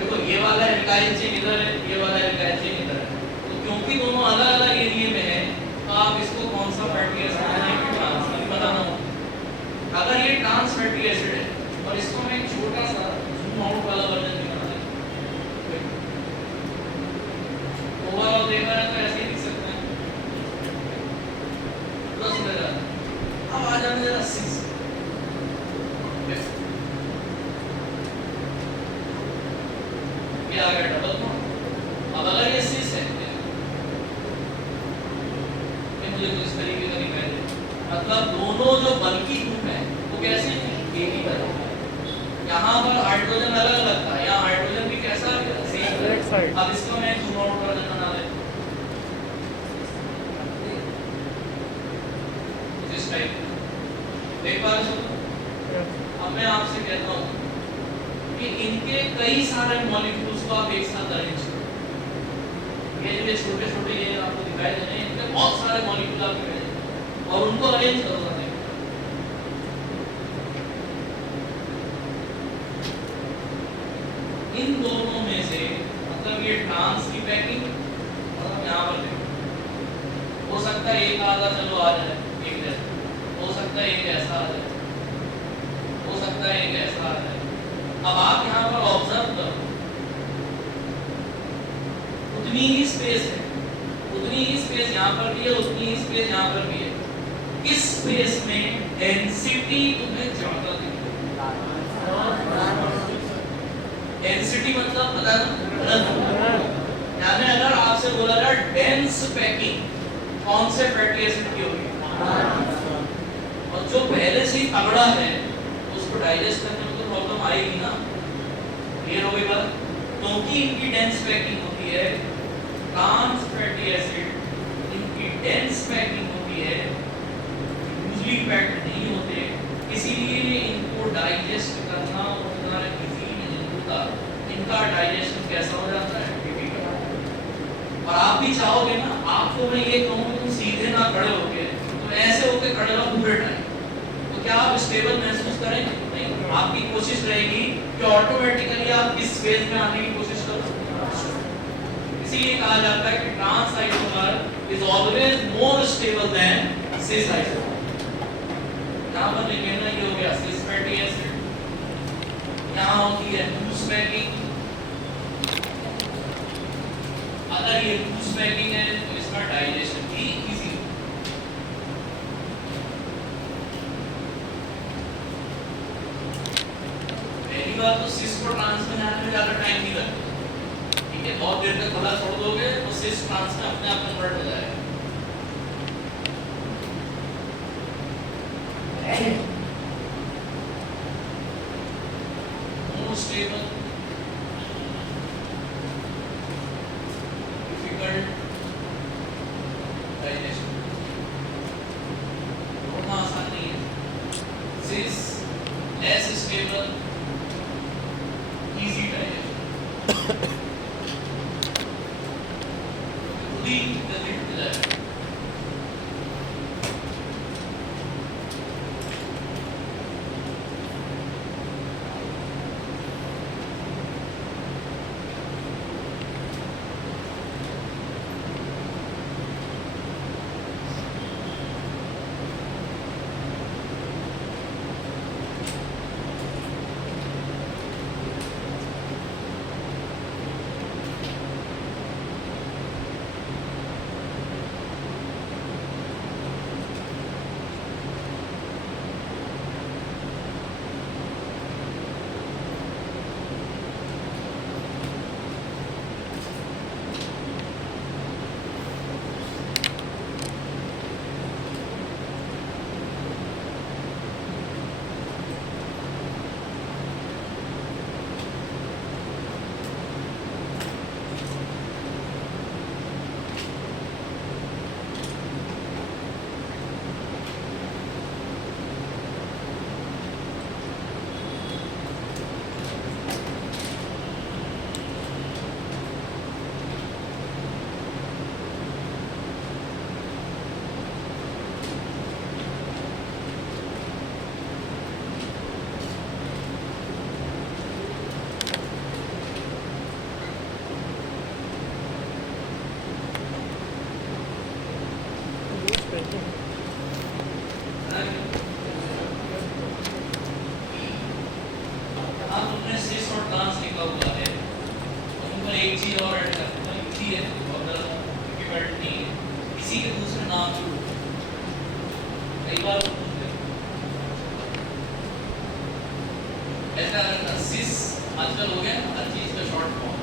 देखो ये वाला एल्काइल चेन इधर है, ये वाला एल्काइल चेन इधर है, तो क्योंकि दोनों अलग अलग एरिया में है तो आप इसको कौन सा फैटी एसिड बताना होगा। अगर ये ट्रांस फैटी एसिड है और इसको मैं एक छोटा सा जूम आउट वाला वर्जन भी बना देता हूं, ओवरऑल देखा जाए तो ऐसे ही दिख सकता है। प्लस हो जाता है। अब आ जाने जरा 6, ये आ गया डबल बॉन्ड। अब अगर ये 6 है, ये मुझे तो इस तरीके का दिखाई दे, मतलब दोनों जो बल्कि ग्रुप है वो कैसे एक ही तरह का है। यहाँ पर हाइड्रोजन अलग अलग था, यहाँ हाइड्रोजन भी कैसा सेम है। अब इसको मैं जूम आउट वर्जन बना लेता हूँ इस टाइप, देख पा रहे हो। अब मैं आपसे कहता हूँ कि इनके कई सारे मॉलिक्यूल्स को आप एक साथ अरेंज करो। ये जो छोटे छोटे ये आपको दिखाई दे रहे हैं, इनके बहुत सारे मॉलिक्यूल आपके मिल जाएंगे और उनको अरेंज करो ना। इन दोनों में से मतलब ये ट्रांस की पैकिंग यहाँ पर देखो, हो सकता है एक आधा चलो आ जाए एक जैसा, हो सकता है एक ऐसा आ जाए, हो सकता है एक ऐसा आ जाए। अब आप यहाँ पर ऑब्जर्व करो, उतनी ही स्पेस है, उतनी ही स्पेस यहाँ पर भी है, उतनी ही स्पेस यहाँ पर भी है। किस स्पेस में डेंसिटी तुम्हें ज्यादा दिखेगी? डेंसिटी मतलब पता ना, यानी अगर आपसे बोला जाए डेंस पैकिंग कौन से फैटी एसिड की होगी, और जो पहले से ही तगड़ा है उसको डाइजेस्ट करने में तो प्रॉब्लम आएगी ना। क्लियर हो गई बात? क्योंकि इनकी डेंस पैकिंग होती है, ट्रांस फैटी एसिड इनकी डेंस पैकिंग होती है, यूजली पैक्ड नहीं होते, इसीलिए इनको डाइजेस्ट करना उतना इजी नहीं होता। इनका डाइजेशन कैसा हो जाता है, डिफिकल्ट। और आप भी चाहोगे ना, आपको मैं ये कहूँ तुम सीधे ना खड़े होके, तुम ऐसे होके खड़े रहो पूरे टाइम, तो आप स्टेबल महसूस करेंगे? नहीं। आपकी कोशिश रहेगी कि ऑटोमेटिकली आप किस फेज में आने की कोशिश करो। इसीलिए कहा जाता है कि trans isomer is always more stable than cis isomer. यहाँ पर लिखें ना, ये हो गया सिस फैटी एसिड, यहाँ होती है लूज पैकिंग। अगर ये लूज पैकिंग है तो इसका डाइजेशन भी इजी। पहली बात तो सिस को ट्रांस में जाने में ज्यादा टाइम नहीं लगता, ठीक है। बहुत देर तक खुला छोड़ दोगे तो सिस ट्रांस में अपने आप कन्वर्ट हो जाएगा। मोर स्टेबल, डिफिकल्ट डाइजेशन, उतना आसान नहीं है। सिस लेस स्टेबल, इजी डाइजेशन, खुद ही जल्दी टूट जाएगा। हाँ, तुमने सिस और ट्रांस लिखा हुआ है, तो तुम पर एक चीज और ऐड कर दो, इजी है, बहुत ज़्यादा डिफिकल्ट नहीं है। इसी के दूसरे नाम भी कई बार पूछते हैं। ऐसा करना, सिस आजकल हो गया ना हर चीज का शॉर्ट फॉर्म।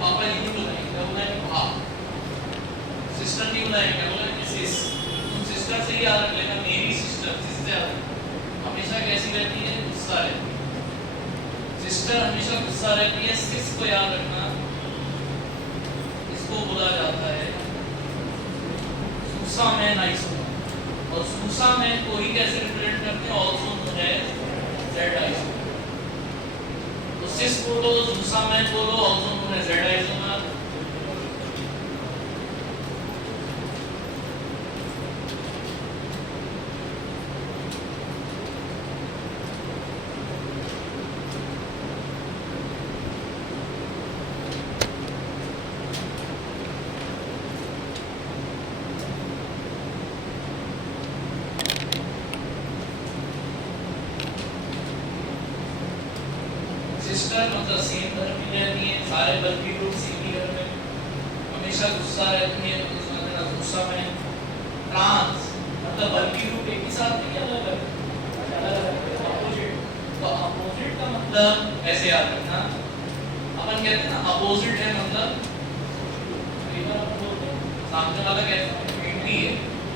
पापा जी नहीं बुलाएंगे, क्या बुलाएंगे? हाँ। सिस्टर नहीं बुलाएंगे, क्या बुलाएंगे? सिस। तुम सिस्टर से ही याद रख लेना, मेरी सिस्टर, सिस से याद रखना। हमेशा कैसी रहती है? गुस्सा रहती है। सिस्टर हमेशा गुस्सा रहती है। सिस को याद रखना, इसको बोला जाता है सूसामैन आइसोमर। और सूसामैन को ही कैसे रिप्रेजेंट करते हैं? Also known as Z isomer. तो सिस बोलो, सूसामैन बोलो, also known as Z isomer. Sister मतलब सेम घर में रहती है, सारे बल्कि लोग सेम ही घर में, हमेशा गुस्सा रहती है, तो उसमें ना गुस्सा में। ट्रांस मतलब बल्कि लोग एक ही साथ नहीं, अलग अलग अपोजिट। तो अपोजिट का मतलब ऐसे याद रखना, अपन कहते हैं ना अपोजिट है मतलब, कई बार अपन बोलते हैं सामने वाला कहता है एंटी है,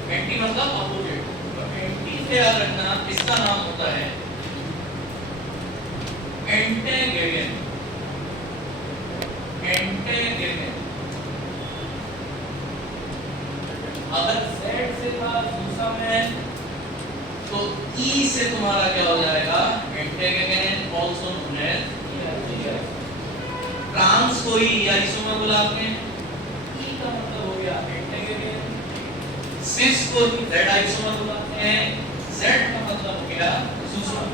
एंटी मतलब अपोजिट। तो एंटी से याद रखना, इसका नाम होता है एंटेगेनियन। एंटेगेनियन अगर Z से था सूसामैन, तो E से तुम्हारा क्या हो जाएगा? एंटेगेनियन, ऑल्सो नोन एज ट्रांस को ही आइसोमर बोला आपने। E का मतलब हो गया एंटेगेनियन, सिस को Z आइसोमर होगा एंड Z का मतलब हो गया Sushma.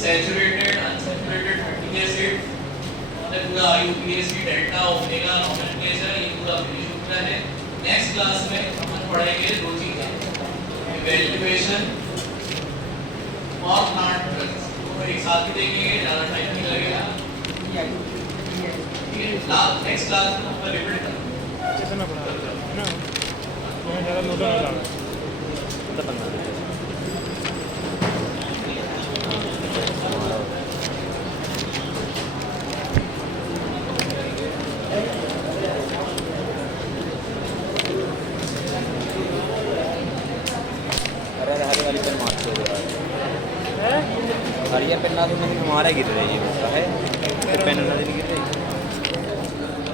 Saturated unsaturated fatty acid और पूरा आईयूपीएसी डेल्टा ओमेगा नोमेनक्लेचर ये पूरा फिनिश हो गया है। नेक्स्ट क्लास में अपन पढ़ेंगे दो चीजें इवैल्यूएशन और प्लांट ड्रग्स तो एक साथ ही देखेंगे, ज्यादा टाइम नहीं लगेगा। ठीक है, नेक्स्ट क्लास में अपन रिपीट करेंगे। कितना पढ़ा है ना, मैं ज़्यादा लोड नहीं लगा तो 15 दिन हरी वाली पेन मार्च हो रहा है है। हरिया पेन ना तो नहीं हमारे गिर रही है